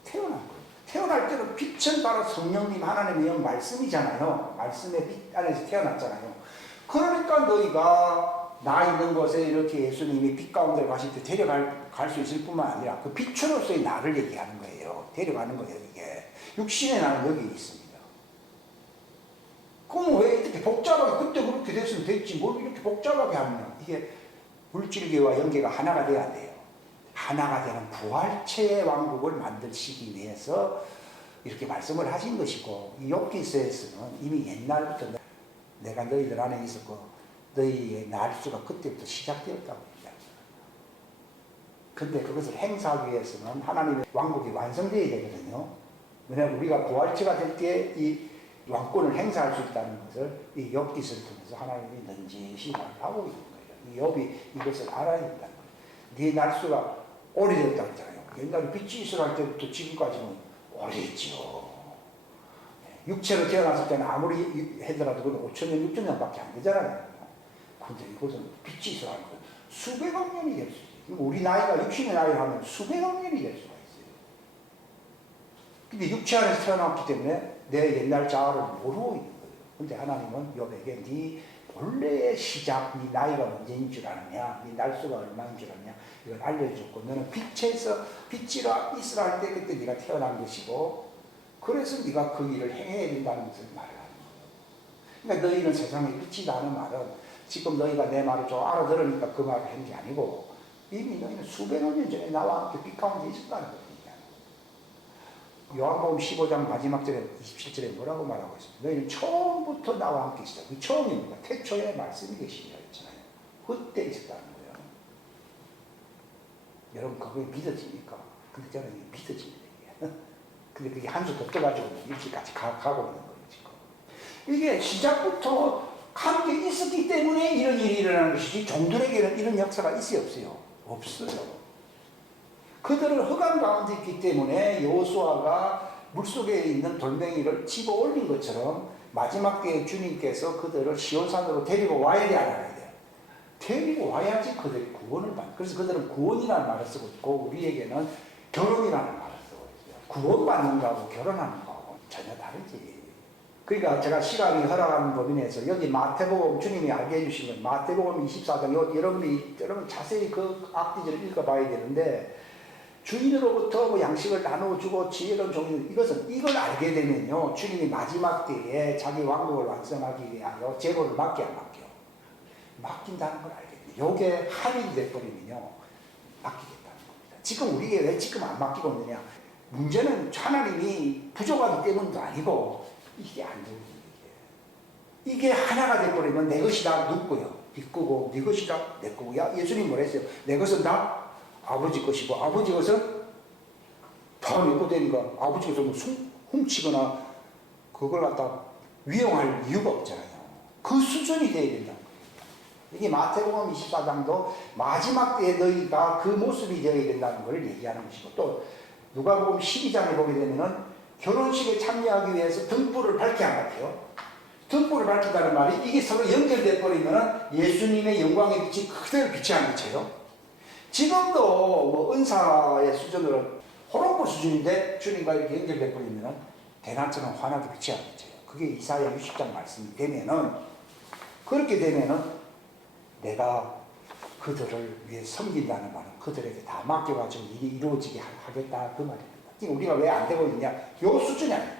태어난 거예요. 태어날 때는 빛은 바로 성령님 하나님의 영 말씀이잖아요. 말씀의 빛 안에서 태어났잖아요. 그러니까 너희가 나 있는 곳에 이렇게 예수님이 빛 가운데 가실 때 데려갈 수 있을 뿐만 아니라 그 빛으로서의 나를 얘기하는 거예요. 데려가는 거예요. 이게 육신의 나는 여기 있습니다. 그럼 왜 이렇게 복잡하게, 그때 그렇게 됐으면 됐지 뭘 이렇게 복잡하게 하면, 이게 물질계와 영계가 하나가 돼야 돼요. 하나가 되는 부활체의 왕국을 만드시기 위해서 이렇게 말씀을 하신 것이고, 이 욥기서에서는 이미 옛날부터 내가 너희들 안에 있었고 너희의 날수가 그때부터 시작되었다고 얘기합니다. 근데 그것을 행사하기 위해서는 하나님의 왕국이 완성되어야 되거든요. 왜냐하면 우리가 부활체가 될 때 이 왕권을 행사할 수 있다는 것을 이 욥기서를 통해서 하나님이 넌지시 말하고 있는 거예요. 이 욥이 이것을 알아야 된다는 거예요. 네 날수가 오래됐다고 했잖아요. 옛날에 빛이 있으라 할 때부터 지금까지는 오래됐지요. 육체로 태어났을 때는 아무리 하더라도 그건 5,000년, 6,000년밖에 안 되잖아요. 근데 이것은 빛이 있어야 하는 거예요. 수백억 년이 될 수 있어요. 우리 나이가 육신의 나이를 하면 수백억 년이 될 수가 있어요. 근데 육체 안에서 태어났기 때문에 내 옛날 자아를 모르고 있는 거예요. 근데 하나님은 욥에게 네 본래의 시작, 네 나이가 언제인 줄 아느냐, 네 날수가 얼마인 줄 아느냐, 이걸 알려줬고, 너는 빛에서 빛이라 있으라 할 때 그때 네가 태어난 것이고, 그래서 네가 그 일을 행해야 된다는 것을 말하는 거예요. 그러니까 너희는 세상에 빛이라는 말은 지금 너희가 내 말을 좀 알아들으니까 그 말을 한 게 아니고, 이미 너희는 수백억 년 전에 나와 함께 빛 가운데 있었다는 거예요. 요한복음 15장 마지막 절에 27절에 뭐라고 말하고 있습니까? 너희는 처음부터 나와 함께 있었다. 이 처음입니다. 태초에 말씀이 계시니라 했잖아요. 그때 있었다는 거예요. 여러분 그거 믿어집니까? 근데 저는 이게 믿어집니다. 근데 그게 한 수 더 떠가지고 이렇게까지 가고 있는 거예요. 지금. 이게 시작부터 함께 있었기 때문에 이런 일이 일어나는 것이지, 종들에게는 이런 역사가 있어요, 없어요? 없어요. 그들은 흑암 가운데 있기 때문에 여호수아가 물속에 있는 돌멩이를 집어 올린 것처럼 마지막 때에 주님께서 그들을 시온산으로 데리고 와야 돼, 안 와야 돼? 데리고 와야지 그들이 구원을 받는. 그래서 그들은 구원이라는 말을 쓰고 있고 우리에게는 결혼이라는 말을 쓰고 있어요. 구원받는 거하고 결혼하는 거하고 전혀 다르지. 그러니까 제가 시간이 허락하는 범위 내에서 여기 마태복음 주님이 알게 해주신 건 마태복음 24장 여러분 자세히 그 앞뒤를 읽어봐야 되는데 주인으로부터 뭐 양식을 나눠주고 지혜로운 종이 이걸 알게 되면요 주님이 마지막 때에 자기 왕국을 완성하기 위하여 재고를 맡겨 안 맡겨? 맡긴다는 걸 알게 돼요. 요게 합의가 돼버리면요 맡기겠다는 겁니다. 지금 우리에게 왜 지금 안 맡기고 있느냐? 문제는 하나님이 부족하기 때문도 아니고 이게 안 되는 거예요. 이게 하나가 돼버리면 내 것이 다 누구요? 비꾸고 네 것이 다 내 거고. 야 예수님 뭐라 했어요? 내 것은 다 아버지 것이고 아버지 것은 다 내 거 되니까 아버지 것은 뭐 훔치거나 그걸 갖다 위용할 이유가 없잖아요. 그 수준이 돼야 된다는 거예요. 이게 마태복음 24장도 마지막 때에 너희가 그 모습이 되어야 된다는 걸 얘기하는 것이고 또 누가복음 12장에 보게 되면은 결혼식에 참여하기 위해서 등불을 밝게 안 밝혀요. 등불을 밝힌다는 말이 이게 서로 연결돼 버리면은 예수님의 영광의 빛이 그대로 빛이 안 비쳐요. 지금도 뭐 은사의 수준으로 호롱불 수준인데 주님과 이렇게 연결돼 버리면은 대낮처럼 환하게 빛이 안 비쳐요. 그게 이사야 60장 말씀이 되면은 그렇게 되면은 내가 그들을 위해 섬긴다는 말은 그들에게 다 맡겨가지고 일이 이루어지게 하겠다 그 말입니다. 지금 우리가 왜 안 되고 있냐? 요 수준이 아니에요.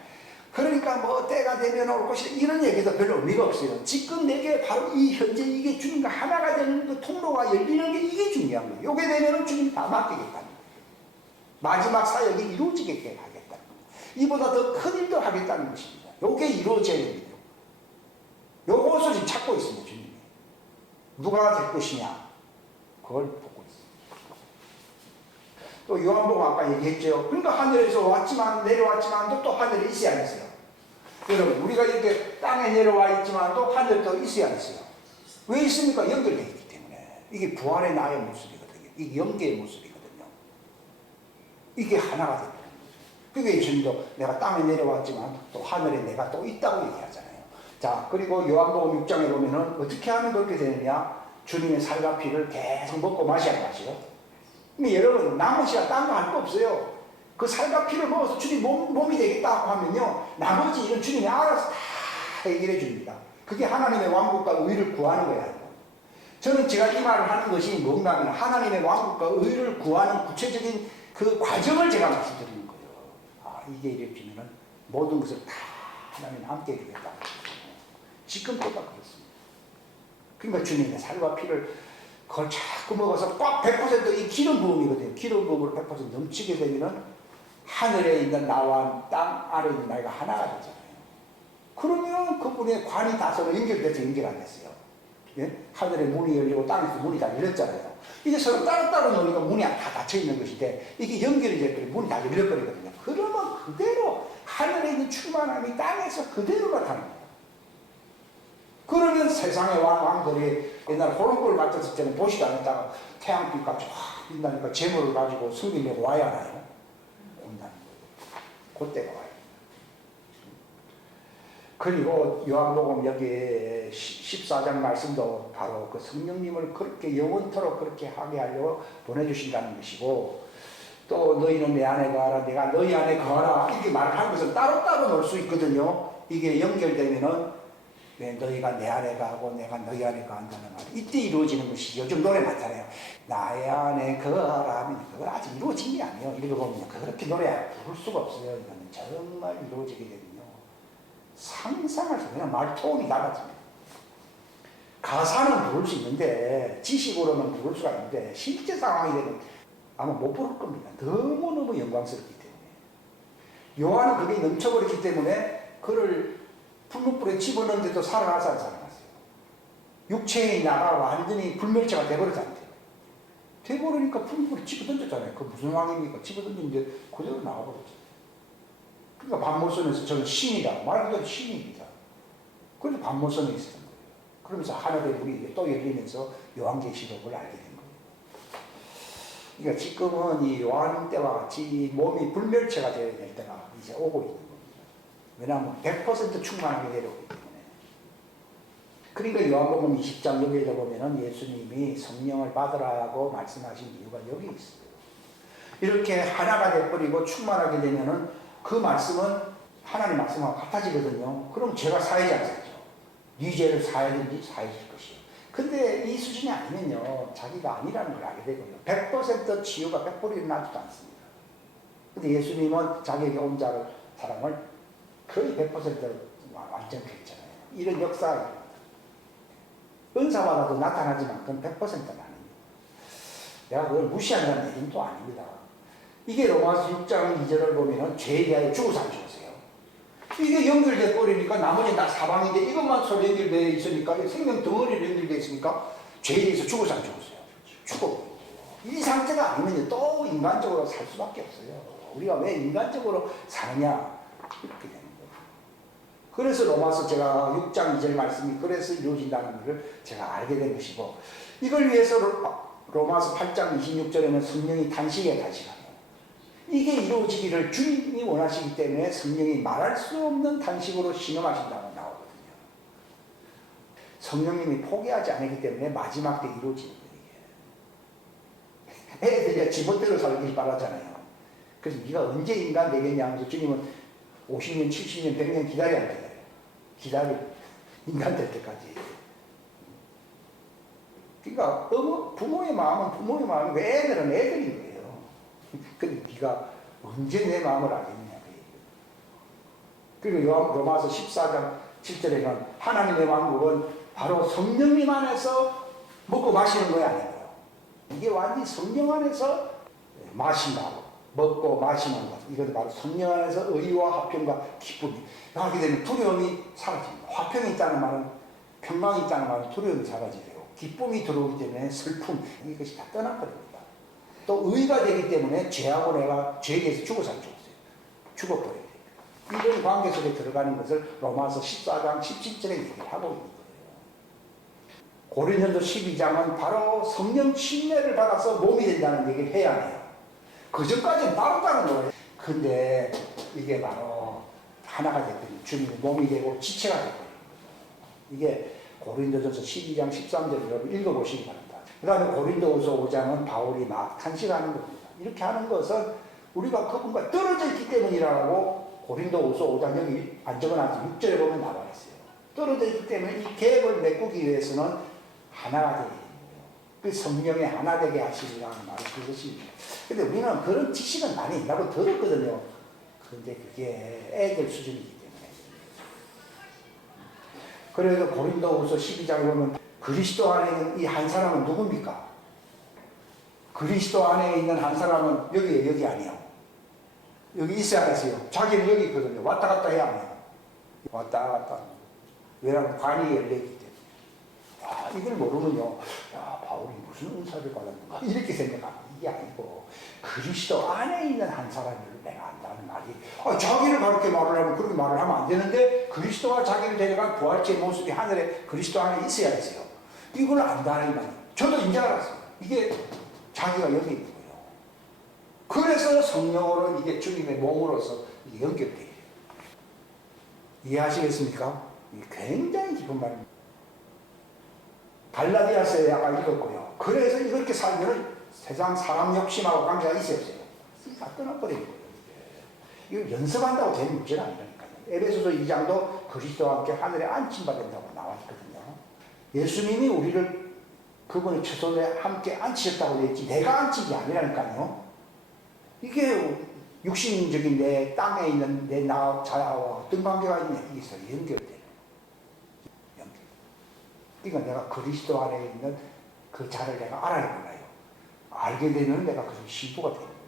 그러니까 뭐 때가 되면 올 것이다 이런 얘기도 별로 의미가 없어요. 지금 내게 바로 이 현재 이게 주님과 하나가 되는 그 통로가 열리는 게 이게 중요한 거예요. 요게 되면은 주님이 다 맡기겠다는 거예요. 마지막 사역이 이루어지게 하겠다는 거예요. 이보다 더 큰 일도 하겠다는 것입니다. 요게 이루어져야 됩니다. 요것을 지금 찾고 있습니다. 주님이. 누가 될 것이냐? 그걸 보고 있습니다. 또 요한복음 아까 얘기했죠. 그러니까 하늘에서 왔지만 내려왔지만 또 하늘에 있어야 안 있어요. 여러분 우리가 이렇게 땅에 내려와 있지만도 하늘도 있어야 안 있어요. 왜 있습니까? 연결되어 있기 때문에. 이게 부활의 나의 모습이거든요. 이게 영계의 모습이거든요. 이게 하나가 되는 거예요. 그게 예수님도 내가 땅에 내려왔지만 또 하늘에 내가 또 있다고 얘기하잖아요. 자 그리고 요한복음 6장에 보면은 어떻게 하면 그렇게 되느냐? 주님의 살과 피를 계속 먹고 마셔야 마시고. 근데 여러분 남은 시간 딴 거 할 거 없어요. 그 살과 피를 먹어서 주님 몸이 되겠다고 하면요 나머지 일은 주님이 알아서 다 해결해 줍니다. 그게 하나님의 왕국과 의를 구하는 거예요. 저는 제가 이 말을 하는 것이 뭔가 하면 하나님의 왕국과 의를 구하는 구체적인 그 과정을 제가 말씀드리는 거예요. 아 이게 이루어지면은 모든 것을 다 하나님이 함께 해주겠다. 지금 또다 그렇습니다. 그러니까 주님의 살과 피를 그걸 자꾸 먹어서 꽉 100% 이 기름 부음이거든요. 기름 부음으로 100% 넘치게 되면은 하늘에 있는 나와 땅 아래에 있는 나이가 하나가 되잖아요. 그러면 그분의 관이 다 서로 연결돼서 연결 안 됐어요. 예? 하늘에 문이 열리고 땅에서 문이 다 열렸잖아요. 이게 서로 따로따로 노니까 문이 다 닫혀 있는 것인데 이게 연결이 돼버리면 문이 다 열려버리거든요. 그러면 그대로 하늘에 있는 충만함이 땅에서 그대로 나타납니다. 그러면 세상의 왕들이 옛날 호롱불 맞았을 때는 보시도 않았다가 태양빛같이 확 빛나니까 재물을 가지고 승리하고 와야 하나요? 온다는 거예요. 그때가 와요. 그리고 요한복음 여기 14장 말씀도 바로 그 성령님을 그렇게 영원토록 그렇게 하게 하려고 보내주신다는 것이고 또 너희는 내 안에 거하라 내가 너희 안에 거하라 이렇게 말을 하는 것은 따로따로 놓을 수 있거든요. 이게 연결되면은 네, 너희가 내 안에 가고 내가 너희 안에 거한다는 말 이때 이루어지는 것이 요즘 노래 많잖아요. 나의 안에 거하라 하면 그건 아직 이루어진 게 아니에요. 읽어보면 그렇게 노래 부를 수가 없어요. 이거는 정말 이루어지게 되면요 상상할 수 없어요. 그냥 말톤이 나가집니다. 가사는 부를 수 있는데 지식으로는 부를 수가 있는데 실제 상황이 되면 아마 못 부를 겁니다. 너무너무 영광스럽기 때문에 요한은 그게 넘쳐버렸기 때문에 그를 풀무불에 집어넣는데도 살아나서 안 살아났어요. 육체의 나가 완전히 불멸자가 돼버렸잖아요. 돼버리니까 풀무불에 집어던졌잖아요. 그 무슨 왕입니까? 집어던졌는데 그대로 나와버렸죠. 그러니까 반모선에서 저는 신이다. 말 그대로 신입니다. 그래서 반모선에 있었던 거예요. 그러면서 하늘의 문이 또 열리면서 요한계시록을 알게 된 거예요. 그러니까 지금은 이 요한 때와 같이 몸이 불멸체가 되어야 될 때가 이제 오고 있는 겁니다. 왜냐하면 100% 충만하게 내려오기 때문에. 그러니까 요한복음 20장 여기에 보면은 예수님이 성령을 받으라 하고 말씀하신 이유가 여기 있어요. 이렇게 하나가 돼버리고 충만하게 되면은 그 말씀은 하나님 말씀하고 같아지거든요. 그럼 죄가 사하지 않겠죠. 네 죄를 사하든지 사해질 것이요. 근데 이 수준이 아니면요, 자기가 아니라는 걸 알게 되고요. 100% 치유가 100% 일어나지도 않습니다. 근데 예수님은 자기에게 온 자를 사랑을 거의 100% 완전히 했잖아요. 이런 역사입니다. 은사받아도 나타나지만 그건 100%는 아닙니다. 내가 그걸 무시한다는 얘기는 또 아닙니다. 이게 로마서 6장 2절을 보면은 죄에 대하여 죽어서 안 죽었어요. 이게 연결돼 버리니까 나머지는 다 사방인데 이것만 서로 연결되어 있으니까 생명 덩어리로 연결되어 있으니까 죄에 대해서 죽어서 안 죽었어요. 죽어. 이 상태가 아니면 또 인간적으로 살 수밖에 없어요. 우리가 왜 인간적으로 사느냐 이렇게 되는 거예요. 그래서 로마서 제가 6장 2절 말씀이 그래서 이루어진다는 것을 제가 알게 된 것이고, 이걸 위해서 로마서 8장 26절에는 성령이 단식에 단식하고, 이게 이루어지기를 주님이 원하시기 때문에 성령이 말할 수 없는 단식으로 신음하신다고 나오거든요. 성령님이 포기하지 않기 때문에 마지막 때 이루어지는 거예요. 애들이 지멋대로 살길 바라잖아요. 그래서 네가 언제 인간 되겠냐 하면서 주님은 50년, 70년, 100년 기다려야 돼요. 기다려. 인간 될 때까지. 그러니까 부모의 마음은 부모의 마음이고 애들은 애들인 거예요. 근데 네가 언제 내 마음을 알겠느냐 그 얘기예요. 그리고 로마서 14장 7절에는 하나님의 왕국은 바로 성령님 안에서 먹고 마시는 거야 아니에요. 이게 완전히 성령 안에서 마신다고, 먹고 마시는 것. 이것도 바로 성령 안에서 의와 화평과 기쁨이. 하게 되면 두려움이 사라집니다. 화평이 있다는 말은, 평강이 있다는 말은 두려움이 사라지고, 기쁨이 들어오기 때문에 슬픔, 이것이 다 떠나버립니다. 또 의가 되기 때문에 죄하고 내가 죄에 대해서 죽어서 안 죽었어요. 죽어버려야 돼요. 이런 관계 속에 들어가는 것을 로마서 14장 17절에 얘기를 하고 있는 거예요. 고린도전서 12장은 바로 성령 침례를 받아서 몸이 된다는 얘기를 해야 해요. 그 전까지는 따로따로 거예요. 근데 이게 바로 하나가 됐더니 주님의 몸이 되고 지체가 됐거든요. 이게 고린도전서 12장 13절을 여러분 읽어보시기 바랍니다. 그 다음에 고린도후서 5장은 바울이 막 탄식하는 겁니다. 이렇게 하는 것은 우리가 그분과 떨어져 있기 때문이라고 고린도후서 5장 여기 안 적어놨지 6절에 보면 나와 있어요. 떨어져 있기 때문에 이 계획을 메꾸기 위해서는 하나가 되게 되는 거예요. 그 성령에 하나 되게 하시리라는 말이 그것입니다. 근데 우리는 그런 지식은 많이 있다고 들었거든요. 그런데 그게 애들 수준이기 때문에. 그래서 고린도후서 12장에 보면 그리스도 안에 있는 이 한 사람은 누굽니까? 그리스도 안에 있는 한 사람은 여기 아니에요. 여기 있어야겠어요. 자기는 여기 있거든요. 왔다 갔다 해야 해요. 왔다 갔다. 왜냐하면 관이 열려있기 때문에. 아, 이걸 모르면요. 야, 바울이 무슨 은사를 받았는가? 이렇게 생각합니다. 이게 아니고 그리스도 안에 있는 한 사람을 내가 안다는 말이, 자기를 그렇게 말을 하면 그렇게 말을 하면 안 되는데, 그리스도가 자기를 데려간 부활체의 모습이 하늘에 그리스도 안에 있어야겠어요. 이걸 안다는 말이에요. 저도 이제 알았어요. 이게 자기가 여기 있는 거예요. 그래서 성령으로 이게 주님의 몸으로서 이게 연결돼요. 이해하시겠습니까? 이게 굉장히 깊은 말입니다. 갈라디아서에 아까 읽었고요. 그래서 이렇게 살면 세상 사람 욕심하고 관계가 있어야죠. 다 떠나버리는 거예요. 이거 연습한다고 되는 문제는 아니라니까요. 에베소서 2장도 그리스도와 함께 하늘에 안침받는다고 나와 있거든요. 예수님이 우리를 그분의 처소에 함께 앉히셨다고 되어 있지 내가 앉힌 게 아니라니까요. 이게 육신적인 내 땅에 있는 내 자아와 어떤 관계가 있냐, 이게 연결돼요. 그러니까 내가 그리스도 안에 있는 그 자를 내가 알아야 몰라요. 알게 되면 내가 그 신부가 되는 거예요.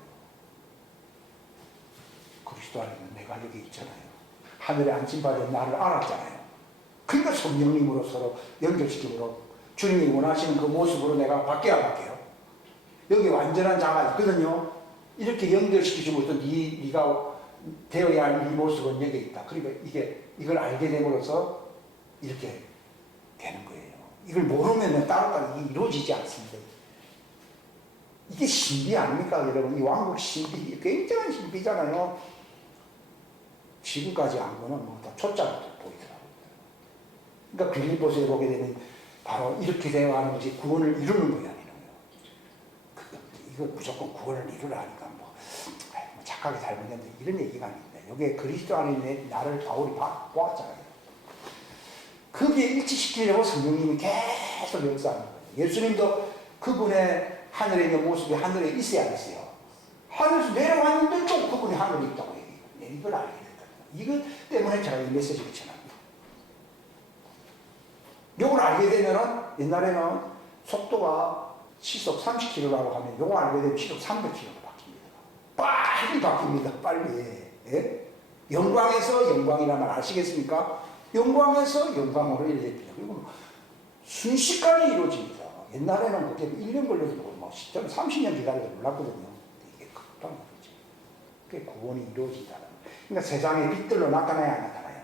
그리스도 안에 있는 내가 여기 있잖아요. 하늘에 안침받은 나를 알았잖아요. 그러니까 성령님으로 서로 연결시키므로 주님이 원하시는 그 모습으로 내가 바뀌어요. 여기 완전한 자가 있거든요. 이렇게 연결시키시면서 네가 되어야 할 이 모습은 여기 있다. 그러니까 이걸 알게 됨으로써 이렇게 되는 거예요. 이걸 모르면 따로따로 이게 이루어지지 않습니다. 이게 신비 아닙니까, 여러분? 이 왕국 신비, 굉장한 신비잖아요. 지금까지 안 거는 뭐 다 초짜로 보이더라고요. 그러니까 빌립보서에 보게 되면 바로 이렇게 되어가는 것이 구원을 이루는 모양이에요. 이거 무조건 구원을 이루라 하니까 뭐 착하게 잘못했는데 이런 얘기가 아닌데 여기에 그리스도 안에 나를 바울이 보았잖아요. 거기에 일치시키려고 성령님이 계속 역사하는 거예요. 예수님도 그분의 하늘에 있는 모습이 하늘에 있어야 했어요. 하늘에서 내려왔는데 또 그분이 하늘에 있다고 얘기해요. 이걸 알게 됐다. 이것 때문에 제가 이 메시지를 전합니다. 이걸 알게 되면은 옛날에는 속도가 시속 30km라고 하면 이거 알게 되면 시속 300km로 바뀝니다. 빨리 바뀝니다. 빨리. 예? 영광에서 영광이라는 말 아시겠습니까? 영광에서 영광으로 이르게 그리고 순식간에 이루어집니다. 옛날에는 그게 1년 걸려도 뭐 저는 30년 기다려도 몰랐거든요. 이게 급한 거지. 그게 구원이 이루어진다는 거예요. 그러니까 세상에 빛들로 나타나야 안 나타나요.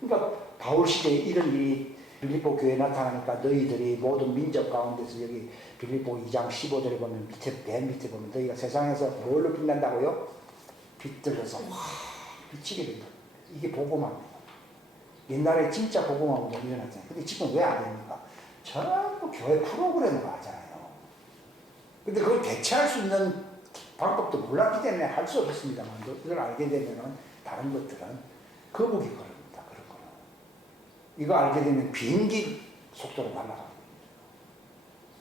그러니까 바울 시대에 이런 일이 빌립보 교회에 나타나니까 너희들이 모든 민족 가운데서 여기 빌립보 2장 15절에 보면 맨 밑에 보면 너희가 세상에서 뭘로 빛난다고요? 빛들어서 와 미치게 된다. 이게 복음합니다. 옛날에 진짜 복음하고 일어났잖아요. 근데 지금 왜 안 됩니까? 전부 교회 프로그램으로 하잖아요. 근데 그걸 대체할 수 있는 방법도 몰랐기 때문에 할 수 없었습니다만 이걸 알게 되면은 다른 것들은 거북이 걸음입니다. 그런 거는. 이거 알게 되면 비행기 속도로 날아갑니다.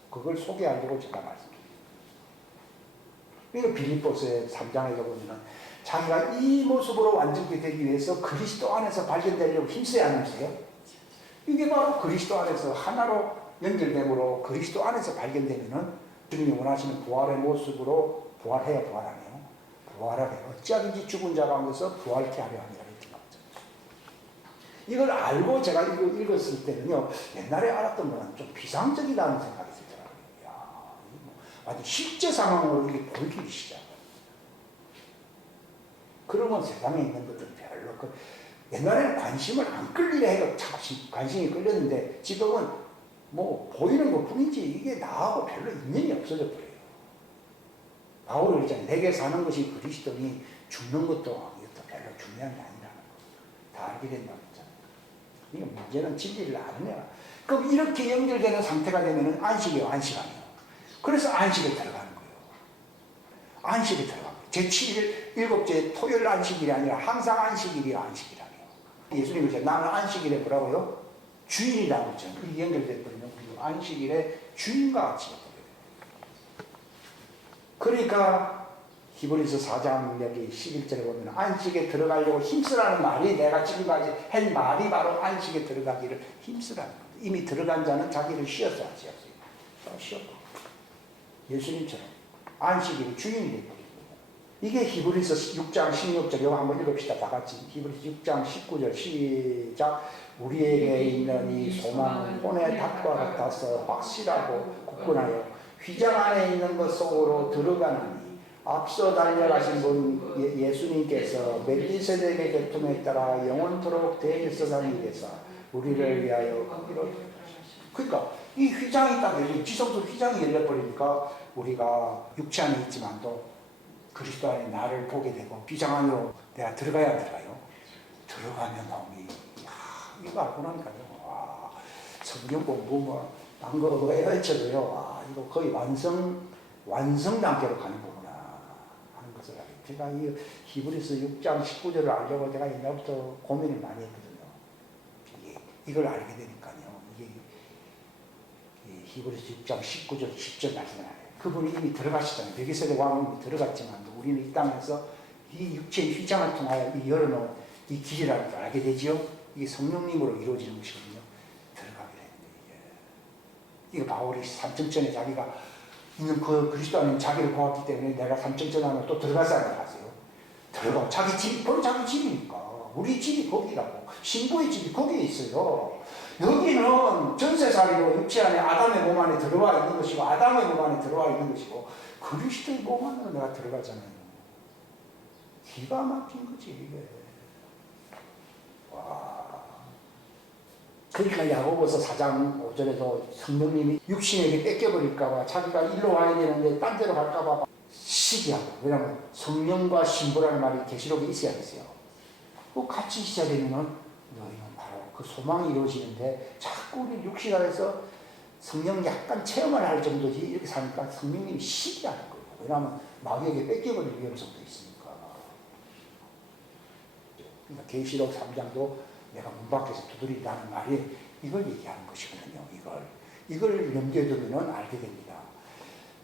그걸 소개하려고 제가 말씀드립니다. 그러니까 빌립보서의 3장에서 보면은 자기가 이 모습으로 완전히 되기 위해서 그리스도 안에서 발견되려고 힘써야 하는 것이에요. 이게 바로 그리스도 안에서 하나로 연결됨으로 그리스도 안에서 발견되면은 주님이 원하시는 부활의 모습으로 부활해야 부활하네요. 부활하래. 어찌하든지 죽은 자 가운데서 부활케 하려 함이라 했던 거죠. 이걸 알고 제가 이거 읽었을 때는요, 옛날에 알았던 거는 좀 비상적이다는 생각이 들더라고요. 야, 완전 실제 상황으로 이게 보이기 시작. 그러면 세상에 있는 것들은 별로 옛날에는 관심을 안 끌리려 해도 관심이 끌렸는데 지금은 뭐 보이는 것 뿐이지 이게 나하고 별로 인연이 없어져 버려요. 바울이 그랬잖아요. 내게 사는 것이 그리스도니 죽는 것도 이것도 별로 중요한 게 아니라는 거. 다 알게 된다고 했잖아요. 그러니까 문제는 진리를 아느냐. 그럼 이렇게 연결되는 상태가 되면 안식이에요. 안식아니에요. 그래서 안식에 들어가는 거예요. 안식에 들어가는 거예요. 제7일, 7째 토요일 안식일이 아니라 항상 안식일이라 안식이라네요. 예수님이 그랬죠. 나는 안식일에 뭐라고요? 주인이라고 했죠. 그게 연결됐거든요. 그리고 안식일에 주인과 같이 그러니까 히브리서 4장 여기 11절에 보면 안식에 들어가려고 힘쓰라는 말이 내가 지금까지 한 말이 바로 안식에 들어가기를 힘쓰라는 거예요. 이미 들어간 자는 자기를 쉬었어야 쉬었고 예수님처럼 안식일이 주인이 되거든요. 이게 히브리서 6장 16절 이거 한번 읽읍시다. 다 같이 히브리서 6장 19절 시작. 우리에게 있는 이 소망은 혼의 닭과 같아서 확실하고 굳건하여 휘장 안에 있는 것 속으로 들어가나니 앞서 달려가신 분 예수님께서 멜기세덱의 계통에 따라 영원토록 대제사장님께서 우리를 위하여 거기로 그러니까 이 휘장이 딱 열려 지성소 휘장이 열려버리니까 우리가 육체 안에 있지만도 그리스도 안에 나를 보게 되고 휘장 안으로 내가 들어가야 들어가요. 들어가면 마음이 이거 알고 나니까요. 와, 성경 공부 뭐 딴 거 헤엄쳐도요. 와, 이거 거의 완성 단계로 가는 거구나 하는 것을 알아요. 제가 이 히브리서 6장 19절을 알려고 제가 옛날부터 고민을 많이 했거든요. 이걸 알게 되니까요. 이게 히브리서 6장 19절 10절 말씀을 알아요. 그분이 이미 들어가시잖아요. 멜기세덱 왕은 이미 들어갔지만 우리는 이 땅에서 이 육체의 휘장을 통하여 이 열어놓은 이 길이라는 걸 알게 되지요. 이게 성령님으로 이루어지는 것이거든요. 들어가게 되는데 이게 바울이 삼층전에 자기가 있는 그 그리스도 안에 자기를 보았기 때문에 내가 삼층전 안으로 또 들어가지 않았어요. 들어가 자기 집, 바로 자기 집이니까 우리 집이 거기라고 신부의 집이 거기에 있어요. 여기는 전세살이로 육체 안에 아담의 몸 안에 들어와 있는 것이고 아담의 몸 안에 들어와 있는 것이고 그리스도의 몸 안으로 내가 들어가잖아요. 기가 막힌 거지 이게. 와. 그러니까 야고보서 4장 5절에도 성령님이 육신에게 뺏겨버릴까봐 자기가 일로 와야 되는데 딴 데로 갈까봐 시기하고 왜냐하면 성령과 신부라는 말이 계시록에 있어야 했어요. 그 같이 시작되면은 너희는 바로 그 소망이 이루어지는데 자꾸 우리 육신 안에서 성령 약간 체험을 할 정도지 이렇게 사니까 성령님이 시기하는 거예요. 왜냐하면 마귀에게 뺏겨버릴 위험성도 있으니까. 그러니까 계시록 3장도 내가 문 밖에서 두드린다는 말이 이걸 얘기하는 것이거든요. 이걸 염두에 두면 알게 됩니다.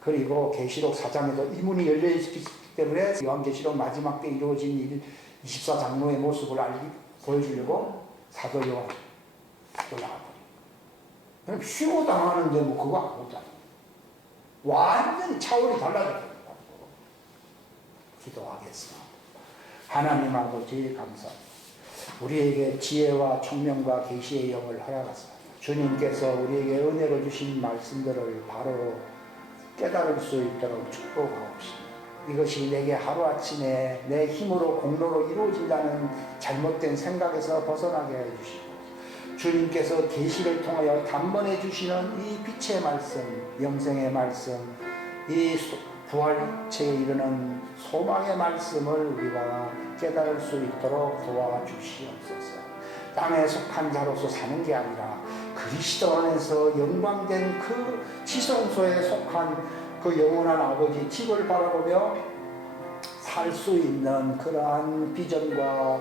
그리고 계시록 4장에도 이 문이 열려 있기 때문에 요한계시록 마지막 때 이루어진 24장로의 모습을 보여주려고 사도 요한 올라가버려요. 그럼 휴고 당하는데 뭐 그거 아무것도 아니에요. 완전히 차원이 달라졌습니다. 기도하겠습니다. 하나님 아버지 감사합니다. 우리에게 지혜와 총명과 계시의 영을 허락하사 주님께서 우리에게 은혜로 주신 말씀들을 바로 깨달을 수 있도록 축복하옵시다. 이것이 내게 하루아침에 내 힘으로 공로로 이루어진다는 잘못된 생각에서 벗어나게 해주시고 주님께서 계시를 통하여 단번에 주시는 이 빛의 말씀, 영생의 말씀, 이 부활체에 이르는 소망의 말씀을 우리가 깨달을 수 있도록 도와주시옵소서. 땅에 속한 자로서 사는 게 아니라 그리스도 안에서 영광된 그 지성소에 속한 그 영원한 아버지 집을 바라보며 살 수 있는 그러한 비전과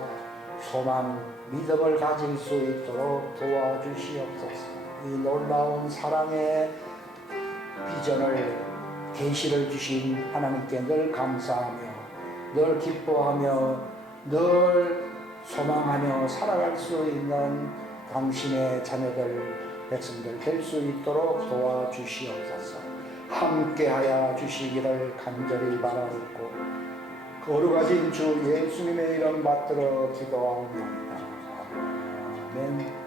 소망, 믿음을 가질 수 있도록 도와주시옵소서. 이 놀라운 사랑의 비전을, 계시를 주신 하나님께 늘 감사하며 늘 기뻐하며 늘 소망하며 살아갈 수 있는 당신의 자녀들, 백성들 될 수 있도록 도와주시옵소서. 함께하여 주시기를 간절히 바라옵고 거룩하신 주 예수님의 이름 받들어 기도하옵나이다. 아멘.